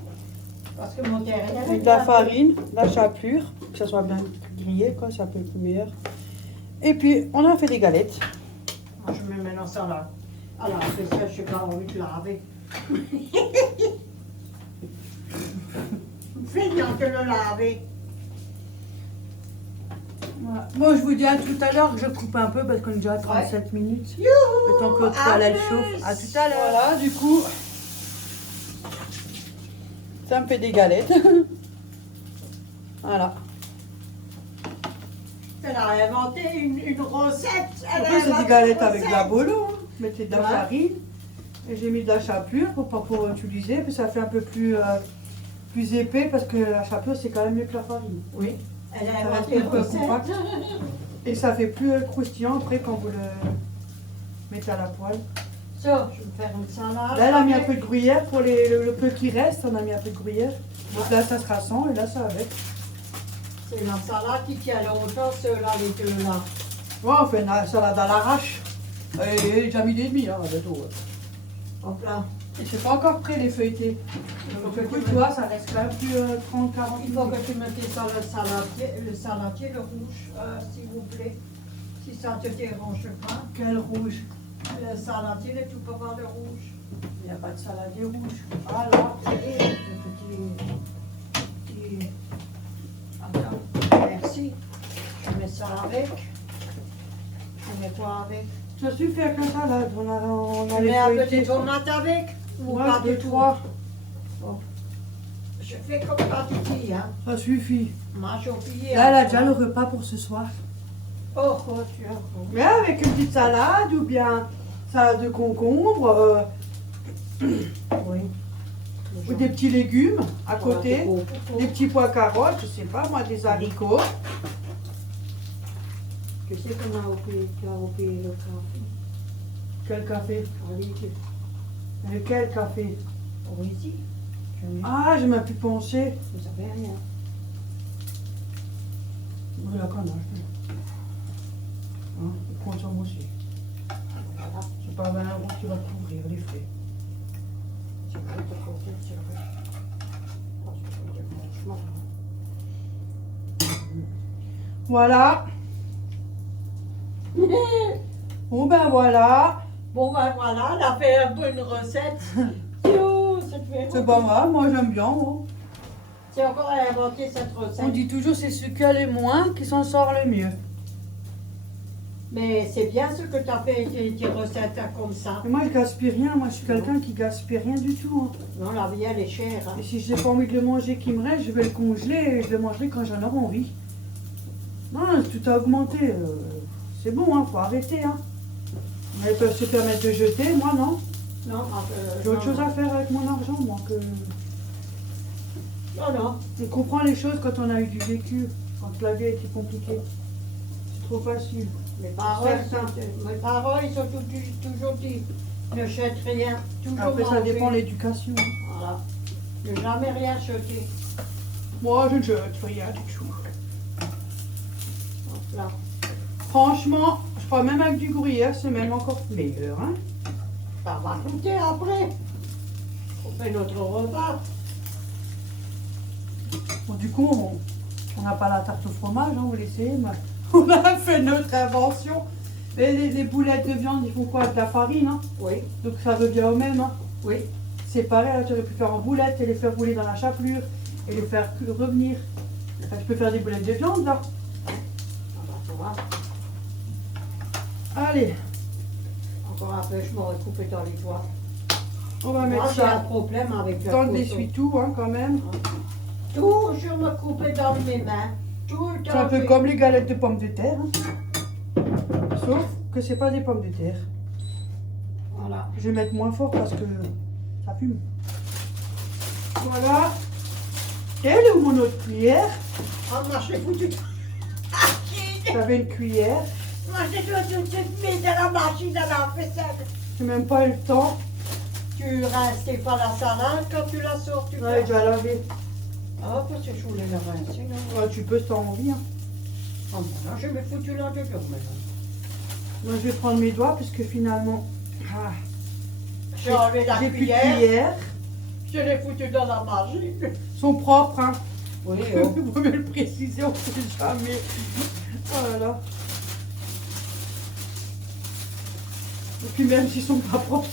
Parce que mon derrière. Avec de la farine, de la chapelure, que ça soit bien grillé, quoi, ça peut être meilleur. Et puis, on a fait des galettes. Moi, je mets maintenant ça là. Alors, c'est ça, je n'ai pas envie de laver. Fais bien que le laver. Voilà. Bon, je vous dis à tout à l'heure que je coupe un peu parce qu'on est déjà à 37 minutes. Youhou! Le temps que l'autre À elle plus! chauffe. À tout à l'heure. Voilà, du coup, ça me fait des galettes. Voilà. Elle a inventé une recette. Elle a Après, c'est des inventé galettes une avec de la recette. bolo. Hein. Mettez de la Ouais. farine. Et j'ai mis de la chapelure pour utiliser. Puis ça fait un peu plus épais parce que la chapelure, c'est quand même mieux que la farine. Oui, elle a Ça inventé reste une un peu recette. compact. Et ça fait plus croustillant après quand vous le mettez à la poêle. Ça, je vais me faire une salade. Là, elle a mis un peu de gruyère pour le peu qui reste. On a mis un peu de gruyère. Donc là, ça sera sans et là, ça avec. C'est la salade qui tient longtemps, ceux-là, les deux là. Ouais, on fait une salade à l'arrache. Et déjà mis des demi, hein, bientôt. Hop là. Et c'est pas encore prêt les feuilletés. Donc du coup, tu vois, ça reste quand même plus 30-40 Il faut minutes. que tu mettes ça le saladier, le rouge, s'il vous plaît. Si ça te dérange pas. Quel rouge? Le saladier, tu peux voir le rouge. Il n'y a pas de saladier rouge. Ah là. Petit. Attends, merci. Je mets ça avec. Je mets quoi avec? Ça suffit avec la salade. On a Je les mets un peu feuilletés. de tomate avec. Ou Ouais, pas deux, du tout. trois. Je fais comme ta titi, hein. Ça suffit. Moi, j'ai oublié. Là, elle a déjà le repas pour ce soir. Oh, tu as. Mais avec une petite salade ou bien salade de concombre Oui. ou des petits légumes à côté, des Des petits pois carottes, je sais pas moi, des haricots. Tu sais comment tu as oublié le café? Quel café? Oui, Quel café? oui, si. Ah, je m'ai pu penser. Vous savez rien. Oui, la canne, hein, il consomme aussi. C'est pas 20 € qui va couvrir les frais. C'est vrai, t'as compté, c'est vrai. Parce que je veux dire, franchement. Voilà. Bon ben voilà. Bon, ben voilà, elle a fait un peu une recette. Yo, C'est pas mal, moi j'aime bien. Moi. C'est encore à inventer cette recette. On dit toujours c'est celui qui a les moins qui s'en sort le mieux. Mais c'est bien ce que tu as fait, tes recettes comme ça. Mais moi, je gaspille rien. Moi, je suis quelqu'un qui gaspille rien du tout. Hein. Non, la vie, elle est chère. Hein. Et si je n'ai pas envie de le manger qui me reste, je vais le congeler et je le mangerai quand j'en aurai envie. Non, tout a augmenté. C'est bon, hein, faut arrêter. Hein. Elles peuvent se permettre de jeter, moi non. Non, J'ai autre chose à faire avec mon argent, moi. Que... Non, non. On comprend les choses quand on a eu du vécu, quand la vie a été compliquée. C'est trop facile. Mes parents, ils ont toujours dit, ne jette rien, toujours Après, ça manger. dépend de l'éducation. Voilà. Ne jamais rien jeter. Moi, je ne jette rien du tout. Là. Franchement, je crois même avec du gruyère, c'est même encore meilleur. Hein. Ça va goûter après. On fait notre repas. Bon, du coup, on n'a pas la tarte au fromage, hein, vous laissez. Mais on a fait notre invention. Les boulettes de viande, ils font quoi? De la farine, hein. Oui, Donc ça revient au même. Hein. oui. C'est pareil, là, tu aurais pu faire en boulettes et les faire rouler dans la chapelure et les faire revenir. Enfin, je peux faire des boulettes de viande, là. Ah bah, ça va. Allez, Encore un peu, je m'aurais coupé dans les doigts. on va Moi, mettre j'ai un ça problème avec le dans le couteau. l'essuie-tout, hein, quand même. Toujours me couper dans mes mains. Tout le temps. C'est un peu comme les galettes de pommes de terre. Hein. Sauf que c'est pas des pommes de terre. Voilà. Je vais mettre moins fort parce que ça fume. Voilà. Et elle est où mon autre cuillère? Oh, moi, j'ai foutu. J'avais une cuillère. Moi, j'ai tout de suite mis dans la machine à la vaisselle. J'ai même pas eu le temps. Tu restes pas la salade quand tu la sors, tu Ouais, fais. je vais laver. Ah, parce que je voulais la rincer, non? Ouais, tu peux si t'as envie. Hein. Ah, maintenant, je me foutu là dedans, maintenant. Moi, je vais prendre mes doigts puisque finalement, J'ai enlevé la j'ai plus de cuillère, cuillère. je l'ai foutu dans la machine. Ils sont propres, hein. Oui, Il faut bien le préciser, on ne sait jamais. Voilà. Et puis même s'ils sont pas propres,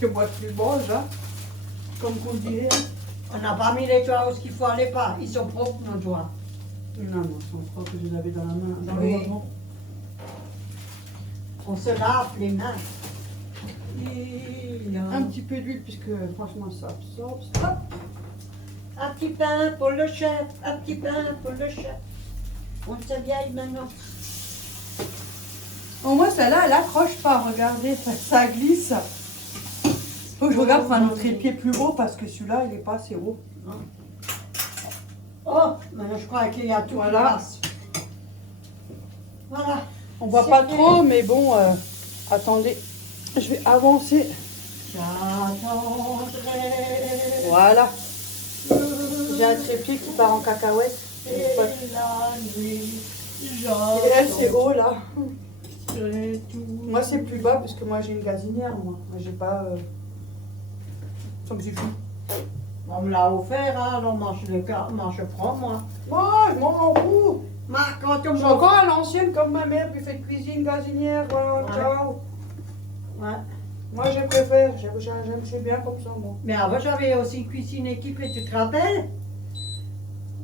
c'est moi qui les mange, hein. Comme on dirait. On n'a pas mis les doigts où il faut aller pas. Ils sont propres, nos doigts. Non, non, ils sont propres, je les avais dans la main. Dans Oui. le moment. On se lave les mains. Et là. Un petit peu d'huile puisque franchement ça absorbe. Hop. Un petit pain pour le chef, un petit pain pour le chef. On se vieille maintenant. Au moins celle-là, elle accroche pas, regardez, ça glisse. Faut que je regarde pour un autre épied plus haut parce que celui-là, il est pas assez haut. Oh, maintenant je crois qu'il y a tout Voilà. qui passe. Voilà. On voit C'est pas fait. trop, mais bon, attendez, je vais avancer. J'attendrai. Voilà. J'ai un trépied qui part en cacahuète. Et la nuit, Et elle, c'est haut là. j'attendrai tout. Moi, c'est plus bas parce que moi, j'ai une gazinière. Moi, j'ai pas. Ça me suffit. On me l'a offert, hein, alors moi je prends, moi. Moi, je m'en fous. Quand on Je suis encore à l'ancienne comme ma mère, buffet de cuisine, gazinière, voilà, Ouais. ciao. Ouais. Moi, je préfère, c'est bien comme ça, moi. Mais avant, j'avais aussi une cuisine équipée, tu te rappelles?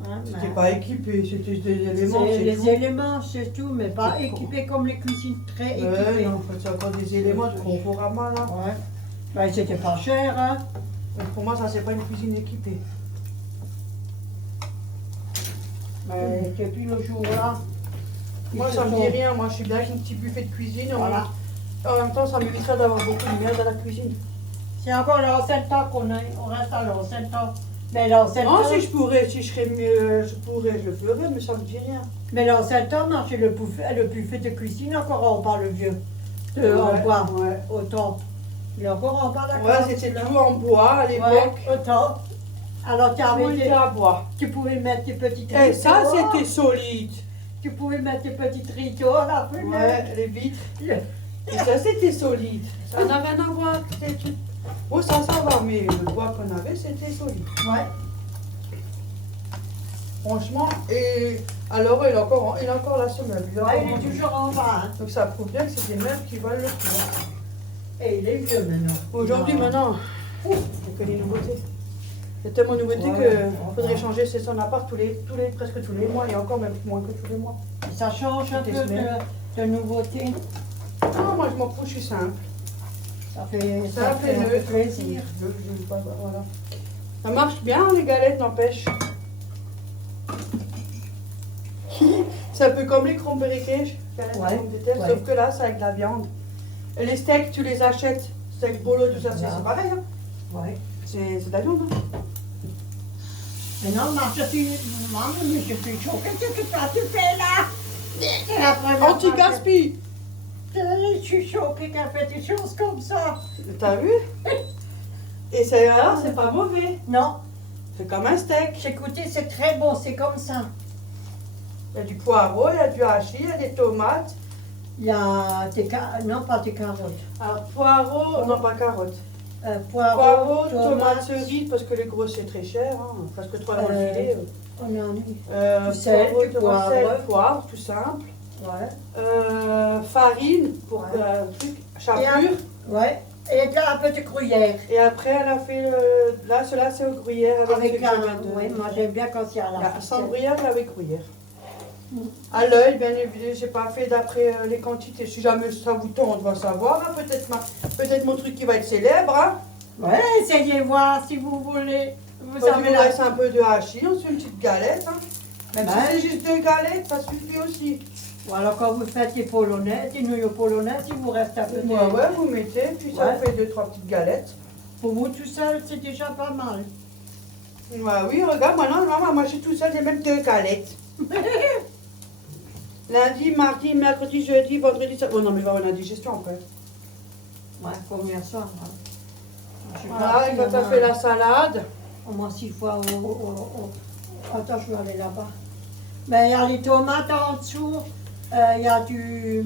Ouais, C'était mais- pas équipé, c'était des éléments, C'est c'est les tout. éléments, c'est tout, mais pas C'est équipés comme les cuisines très Ouais, équipées. non, c'est encore des éléments de conforama, là. Ouais. Ben, c'était pas cher, hein. Mais pour moi, ça, c'est pas une cuisine équipée. Mais depuis le jour-là. Moi, ils ça se me sont- dit rien. Moi, je suis bien avec un petit buffet de cuisine. Voilà. En même temps, ça m'éviterait d'avoir beaucoup de merde à la cuisine. C'est encore l'ancien temps qu'on a, on reste à l'ancien temps. Mais l'ancien Non, temps, si je pourrais, si je serais mieux, je pourrais, je le ferais, mais ça me dit rien. mais l'ancien temps, non, c'est le buffet de cuisine encore en bas, le vieux. En bois, Ouais. autant. Il est encore en bas, Ouais, d'accord? c'était tout en bois à l'époque. Ouais, autant. Alors, tu Tout avais était à bois. tu pouvais mettre tes petites Et ça, rideaux. c'était solide. Tu pouvais mettre tes petites rideaux à la fenêtre. Ouais, les vitres. Et ça, c'était solide. Ça n'avait rien à voir. C'était- Oh, ça va, mais le bois qu'on avait, c'était solide. Ouais. Franchement, et alors, il est encore là, ce meuble. Il est Ouais, encore il est en- toujours en bas. Hein. Donc, ça prouve bien que c'est des meubles qui valent le coup. Et il est vieux maintenant. Aujourd'hui, Non. maintenant, il n'y a que des nouveautés. Il y a tellement de nouveautés Ouais, qu'il faudrait changer son appart presque tous les mois, et encore même moins que tous les mois. Ça change un Toutes peu les semaines. de nouveautés. Non, moi je m'en fous, je suis simple. Ça fait Ça un peu plaisir. Voilà. Ça marche bien, les galettes, n'empêche. C'est un peu comme les crombericage, Ouais. sauf que là, c'est avec de la viande. Et les steaks, tu les achètes. Steak bolo, tout ça, c'est pareil. Hein. Ouais. C'est de la viande. Hein. Mais non, maman, je suis choquée de ce que toi tu fais là. C'est la première fois Anti-gaspi. Je suis choquée qu'elle fait des choses comme ça. T'as vu? Et c'est pas mauvais. Non, C'est comme un steak. j'ai goûté, c'est très bon, c'est comme ça. Il y a du poireau, il y a du hachis, il y a des tomates. Il y a non pas des carottes. Alors, poireau, non pas carottes. Poireaux, tomates, cerises, parce que les grosses c'est très cher, hein, presque 3 dans le filet. On en est. Du sel, Poireau, du tomate, poivre. sel, poivre, tout simple. Ouais. Farine pour Ouais. truc, chapelure. Ouais. Et là, un peu de gruyère. Et après, elle a fait là, cela c'est au gruyère avec Avec ce un. que je viens de- Oui, moi j'aime bien quand il y a la. Ah, sans gruyère, mais avec gruyère. Mm. À l'œil, bien évidemment, j'ai pas fait d'après les quantités. Si jamais ça vous tente, on va savoir. Hein. Peut-être mon truc qui va être célèbre. Hein. Ouais, essayez voir si vous voulez. Vous Quand il avez vous la. reste un peu de hachis, on se fait une petite galette. Hein. Même Ouais. si c'est juste 2 galettes, ça suffit aussi. Ou alors quand vous faites des polonaises, des nouilles polonaises, il vous reste un peu de. Ouais, vous mettez, puis ça Ouais. vous fait 2-3 petites galettes. Pour vous tout seul, c'est déjà pas mal. Ouais, oui, regarde, moi je suis tout seul, j'ai même 2 galettes. Lundi, mardi, mercredi, jeudi, vendredi, ça. Oh non, mais je vais avoir une indigestion après. Ouais, faut bien ça. Hein. Voilà, et quand t'as fait la salade, Au moins 6 fois Attends, je vais aller là-bas. Mais il y a les tomates en dessous. Il y a du.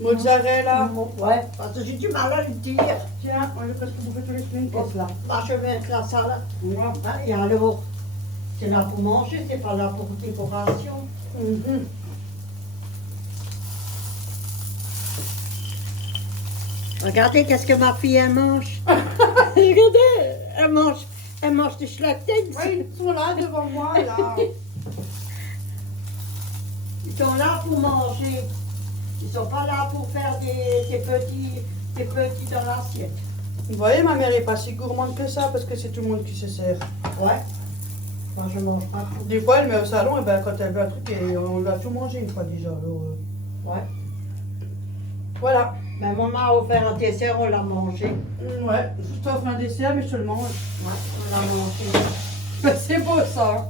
mozzarella. Ouais, parce que j'ai du mal à le dire. Tiens, moi j'ai presque bouffé tous les semaines, qu'est-ce là? Là, je vais mettre la salade. Ouais. Ah, et alors, c'est là pour manger, c'est pas là pour décoration. Mhm. Regardez qu'est-ce que ma fille elle mange. Regardez, elle mange des schlachtens. Oui, ils sont là devant moi, là. Ils sont là pour manger. Ils sont pas là pour faire des petits dans l'assiette. Vous voyez, ma mère est pas si gourmande que ça, parce que c'est tout le monde qui se sert. Ouais. Moi je mange pas trop. Des fois, elle met au salon, et ben, quand elle veut un truc, et on l'a tout mangé une fois déjà. Alors, Ouais. voilà. Mais maman a offert un dessert, on l'a mangé. Ouais, je t'offre un dessert, mais je te le mange. Ouais, on l'a mangé. Ben, c'est beau ça. Hein.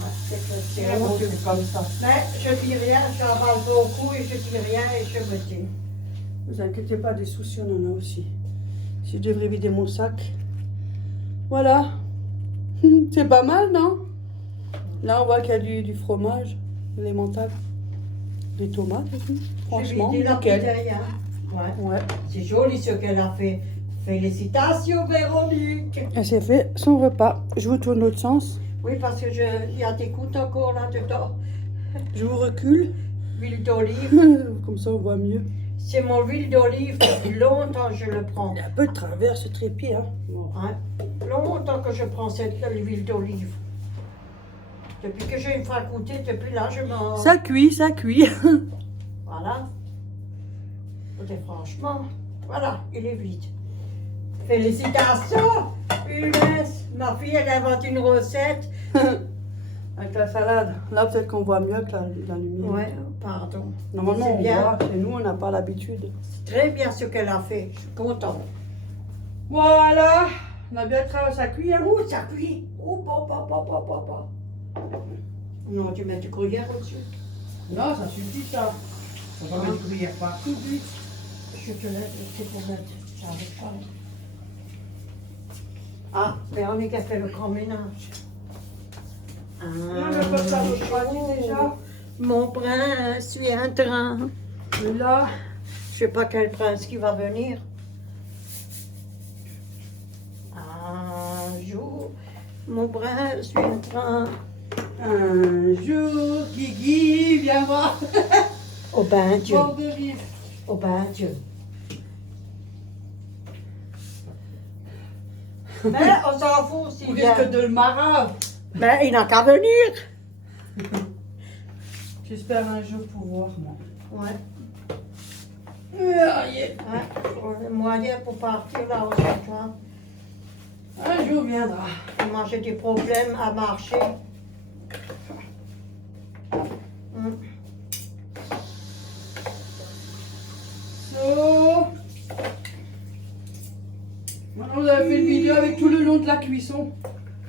Ouais, c'est C'est beau, bon. c'est comme ça. Mais je dis rien, j'avale beaucoup et je dis rien et je me tais. Ne vous inquiétez pas, des soucis, on en a aussi. Si je devrais vider mon sac. Voilà. C'est pas mal, non? Là, on voit qu'il y a du fromage, de l'emmental, des tomates et tout. Franchement, J'ai vidé la nickel. bouteille, hein. Ouais. Ouais. C'est joli ce qu'elle a fait. Félicitations Véronique. Elle s'est fait son repas. Je vous tourne l'autre sens. Oui, parce que il y a des gouttes encore là-dedans. Je vous recule. Huile d'olive. Comme ça, on voit mieux. C'est mon huile d'olive. Depuis longtemps je le prends. Il y a un peu de travers ce trépied. Hein. Bon. Hein? Longtemps que je prends cette huile d'olive. Depuis que j'ai une fois goûté, depuis là je m'en... Ça cuit, ça cuit. Voilà. Et franchement, voilà, il est vide. Félicitations, Inès. Ma fille, elle invente une recette. Avec la salade. Là, peut-être qu'on voit mieux que la lumière. Ouais, pardon. Normalement, C'est on bien. voit. Chez nous, on n'a pas l'habitude. C'est très bien ce qu'elle a fait. Je suis contente. Voilà. On a bien travaillé, ça cuit. Hein. Ouh, ça cuit. Ouh, papa. Non, tu mets du gruyère au-dessus. Non, ça suffit ça. On va mettre du gruyère partout, vite. Je te laisse, c'est pour mettre. J'arrive pas. Ah, Véronique a fait le grand ménage. Ah, On a pas ça refroidi déjà. Mon prince viendra. Et là, Je sais pas quel prince qui va venir. Un jour, mon prince viendra. un jour, Guigui, viens voir. Au bain Dieu. Bord de vif. Au bain Dieu. Mais on s'en fout Ou s'il vient. risque de le marave. Ben, il n'a qu'à venir. J'espère un jour pouvoir, moi. Ouais. Hein, on a moyen pour partir là aussi, toi. Un jour viendra. Moi, j'ai des problèmes à marcher. So. Maintenant, vous avez fait une vidéo avec tout le long de la cuisson.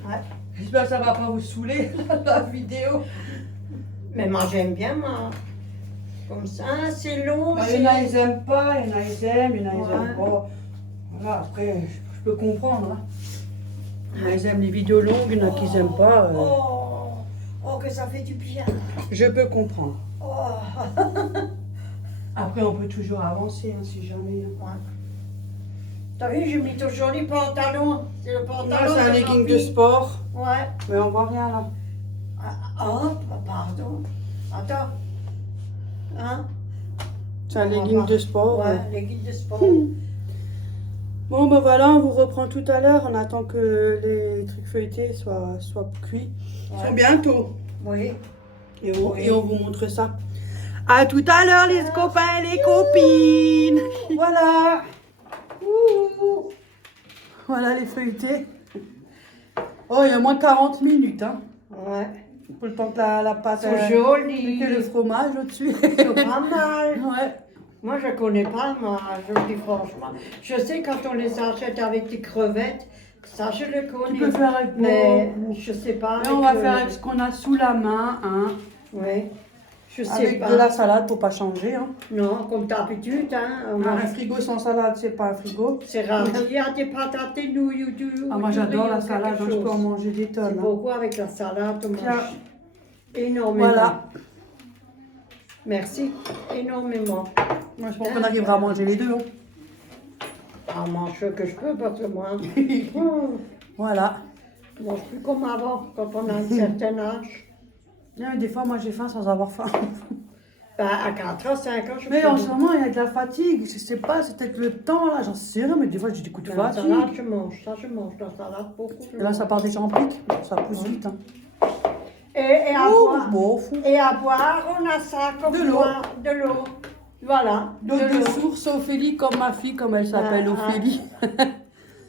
Ouais. J'espère que ça va pas vous saouler, la vidéo. Mais moi, j'aime bien, moi. Comme ça, c'est long. Il y en a, ils aiment pas, il y en a, ils aiment, il y en a, ils Ouais. aiment pas. Voilà, après, je peux comprendre. Hein. Il y en a, ils aiment les vidéos longues, il y en a qui n'aiment pas. Oh, que ça fait du bien. Je peux comprendre. Oh. Après, on peut toujours avancer, hein, si jamais. Hein. Ouais. T'as vu, j'ai mis toujours les pantalons. C'est le pantalon. Là, c'est un de legging ma de fille. sport. Ouais. Mais on voit rien là. Pardon. Attends. Hein? C'est un On va legging pas- de sport. Ouais, legging de sport. Bon, ben voilà, on vous reprend tout à l'heure. On attend que les trucs feuilletés soient cuits. Ils sont bientôt. Oui. Et on vous montre ça. À tout à l'heure, les copains et les copines. Voilà. Ouh. Voilà les feuilletés. Oh, il y a moins de 40 minutes. Hein. Ouais. Pour le temps que la pâte. C'est joli. Que le fromage au-dessus. C'est pas mal. Ouais. Moi, je connais pas, moi, je le dis franchement. Je sais quand on les achète avec des crevettes, ça je le connais. Tu peux faire avec mais je sais pas. Là, on va faire avec ce qu'on a sous la main. Hein. Oui. Je sais Avec pas. de la salade pour pas changer. Hein. Non, comme d'habitude, hein. Un frigo sans salade, c'est pas un frigo. C'est rare. Il y a des patates, des nouilles ou du. Ah, moi du j'adore riz la ou salade, quelque hein, je peux en chose. manger des C'est tonnes. Hein. beaucoup avec la salade, on Tiens. mange énormément. Voilà. Merci, énormément. Moi je pense qu'on arrivera à manger les deux. Hein. Ah, mange ce que je peux parce que moi, Voilà. je mange plus comme avant, quand on a un certain âge. Non, mais des fois, moi j'ai faim sans avoir faim. Ben, à 4 ans, 5 ans, je Mais peux en ce moment, il y a de la fatigue. Je sais pas, c'est peut-être le temps là, j'en sais rien, mais des fois j'ai des coups de la fatigue. salade, je mange. Ça, je mange la salade beaucoup. Et là, ça part déjà en pique. Ça pousse vite. Hein. Et à Oh, boire. je m'en fous. Et à boire, on a ça comme De l'eau. moi, de l'eau. Voilà. D'eau de de l'eau. source, Ophélie, comme ma fille, comme elle s'appelle Ophélie.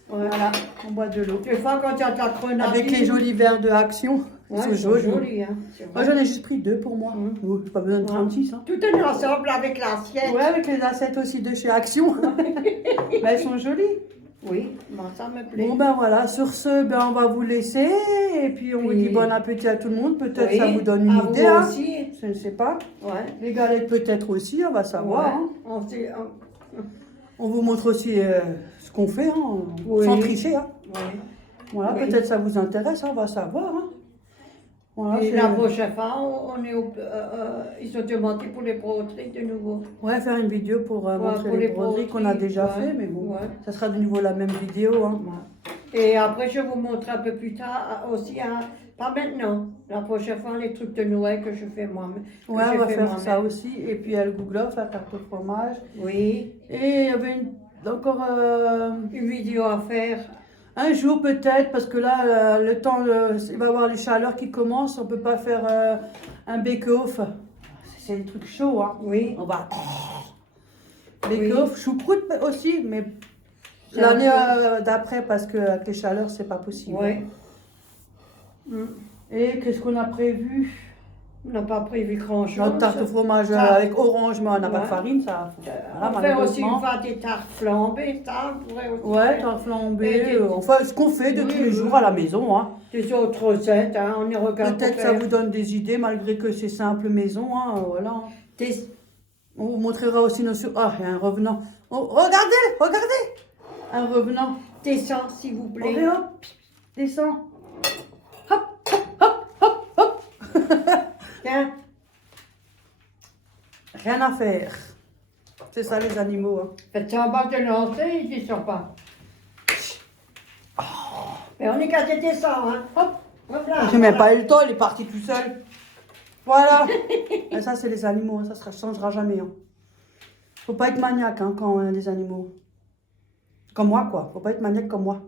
Voilà, on boit de l'eau. Des fois, quand il y a de la grenadine. Avec les jolis verres de Action. Ils Ouais, sont ils sont jolis. jolis, hein. c'est Moi vrai. j'en ai juste pris 2 pour moi. Oh, j'ai pas besoin de 36. Hein. Tout est ensemble avec l'assiette. Ouais, avec les assiettes aussi de chez Action. Mais elles sont jolies. Oui, moi, ça me plaît. Bon ben voilà, sur ce, ben, on va vous laisser. Et puis on vous dit Oui. bon appétit à tout le monde. Peut-être Oui, ça vous donne à une vous idée. Hein. aussi. Je ne sais pas. Ouais. Les galettes peut-être aussi, on va savoir. Ouais. Hein. On On vous montre aussi ce qu'on fait, hein, Oui. sans tricher. Hein. ouais. Voilà, Oui. peut-être ça vous intéresse, hein, on va savoir. Hein. Voilà, Et c'est- la prochaine fois, on est ils ont demandé pour les broderies de nouveau. Ouais, faire une vidéo pour montrer pour les les broderies qu'on a broderies, déjà ouais, fait, mais bon, ouais. ça sera de nouveau la même vidéo. Hein. Et après, je vous montre un peu plus tard aussi, hein, pas maintenant, la prochaine fois, les trucs de Noël que je fais moi-même. que Ouais, j'ai on va fait faire moi-même. ça aussi. Et puis il y a le gouglof, la tarte au fromage. Oui, Et il y avait encore une vidéo à faire. un jour peut-être, parce que là, le temps, il va y avoir les chaleurs qui commencent, on peut pas faire un bake-off. C'est des trucs chauds, hein. Oui. On va... Bake-off, choucroute aussi, mais C'est l'année un d'après, parce qu'avec les chaleurs, c'est pas possible. Oui. Et qu'est-ce qu'on a prévu? On n'a pas prévu grand-chose. Notre tarte au fromage Ça- avec orange, mais on n'a pas de Ouais. farine, ça. Voilà, On fait aussi une malheureusement. fois des tartes flambées, ça, on pourrait aussi Ouais, faire. tarte Et flambée, des- enfin ce qu'on fait de Oui, tous les oui. jours à la maison. Hein. Des autres recettes, hein, on y regarde. Peut-être pour ça faire vous donne des idées, malgré que c'est simple maison. Hein, voilà. des- On vous montrera aussi nos... Ah, il y a un revenant. Oh, regardez, regardez. Un revenant. Descends, s'il vous plaît. Allez, hop, descends. Hop, hop, hop, hop. Tiens, Rien à faire. C'est ça les animaux. Hein. faites semblant de lancer, il descend pas. Mais on est qu'à te descendre, hein. Hop. Hop là. J'ai même pas eu le temps, il est parti tout seul. Voilà. Et ça, c'est les animaux, hein, ça ne changera jamais. Hein. Faut pas être maniaque hein, quand on a des animaux. Comme moi, quoi. Faut pas être maniaque comme moi.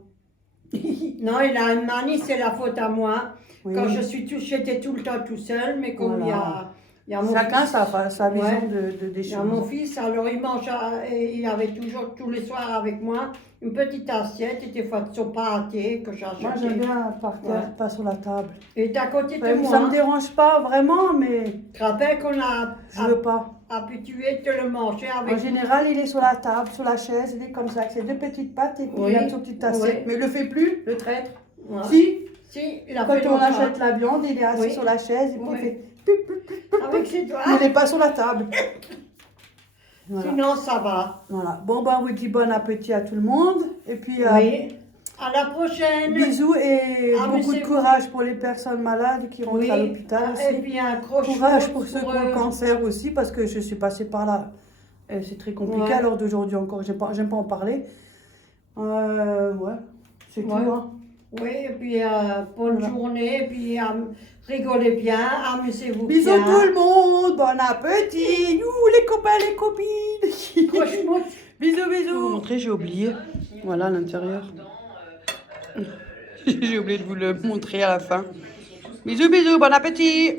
Non, il a une manie, c'est la faute à moi. Oui. Quand j'étais tout le temps tout seul, mais comme Voilà. il Il y a mon Chacun fils, sa vision Ouais. des il y a mon choses. fils, alors il mange, et il avait toujours tous les soirs avec moi une petite assiette, et des fois de son pâté que j'achetais. Moi, j'aime bien par terre, Ouais. pas sur la table. Et t'es à côté de Ouais, moi. ça me dérange pas vraiment, mais Tu te rappelles qu'on a je veux pas. habitué de le manger avec En général, il est sur la table, sur la chaise, il est comme ça, avec ses deux petites pattes et puis Oui. il a son petite assiette. Oui. Mais il le fait plus, le traître. Ouais. Si, il a quand fait on longtemps. achète la viande, il est assis Oui. sur la chaise et puis Oui. il fait... Avec ses doigts. Mais il n'est pas sur la table. Voilà. Sinon, ça va. Voilà. Bon, ben, on vous dit bon appétit à tout le monde. Et puis, Oui. À la prochaine. bisous et beaucoup de Amusez-vous. courage pour les personnes malades qui rentrent à l'hôpital Et aussi. puis un gros Courage chose pour ceux qui ont le eux. cancer aussi, parce que je suis passée par là. Et c'est très compliqué Ouais. à l'heure d'aujourd'hui encore, j'aime pas en parler. Ouais, c'est tout. Ouais. Hein. Oui, et puis bonne Voilà. journée, et puis rigolez bien, amusez-vous Bisous bien. tout le monde, bon appétit, nous les copains, les copines. Franchement, Bisous, bisous. Montrer, j'ai oublié. Voilà l'intérieur. J'ai oublié de vous le montrer à la fin. Bisous, bisous, bon appétit.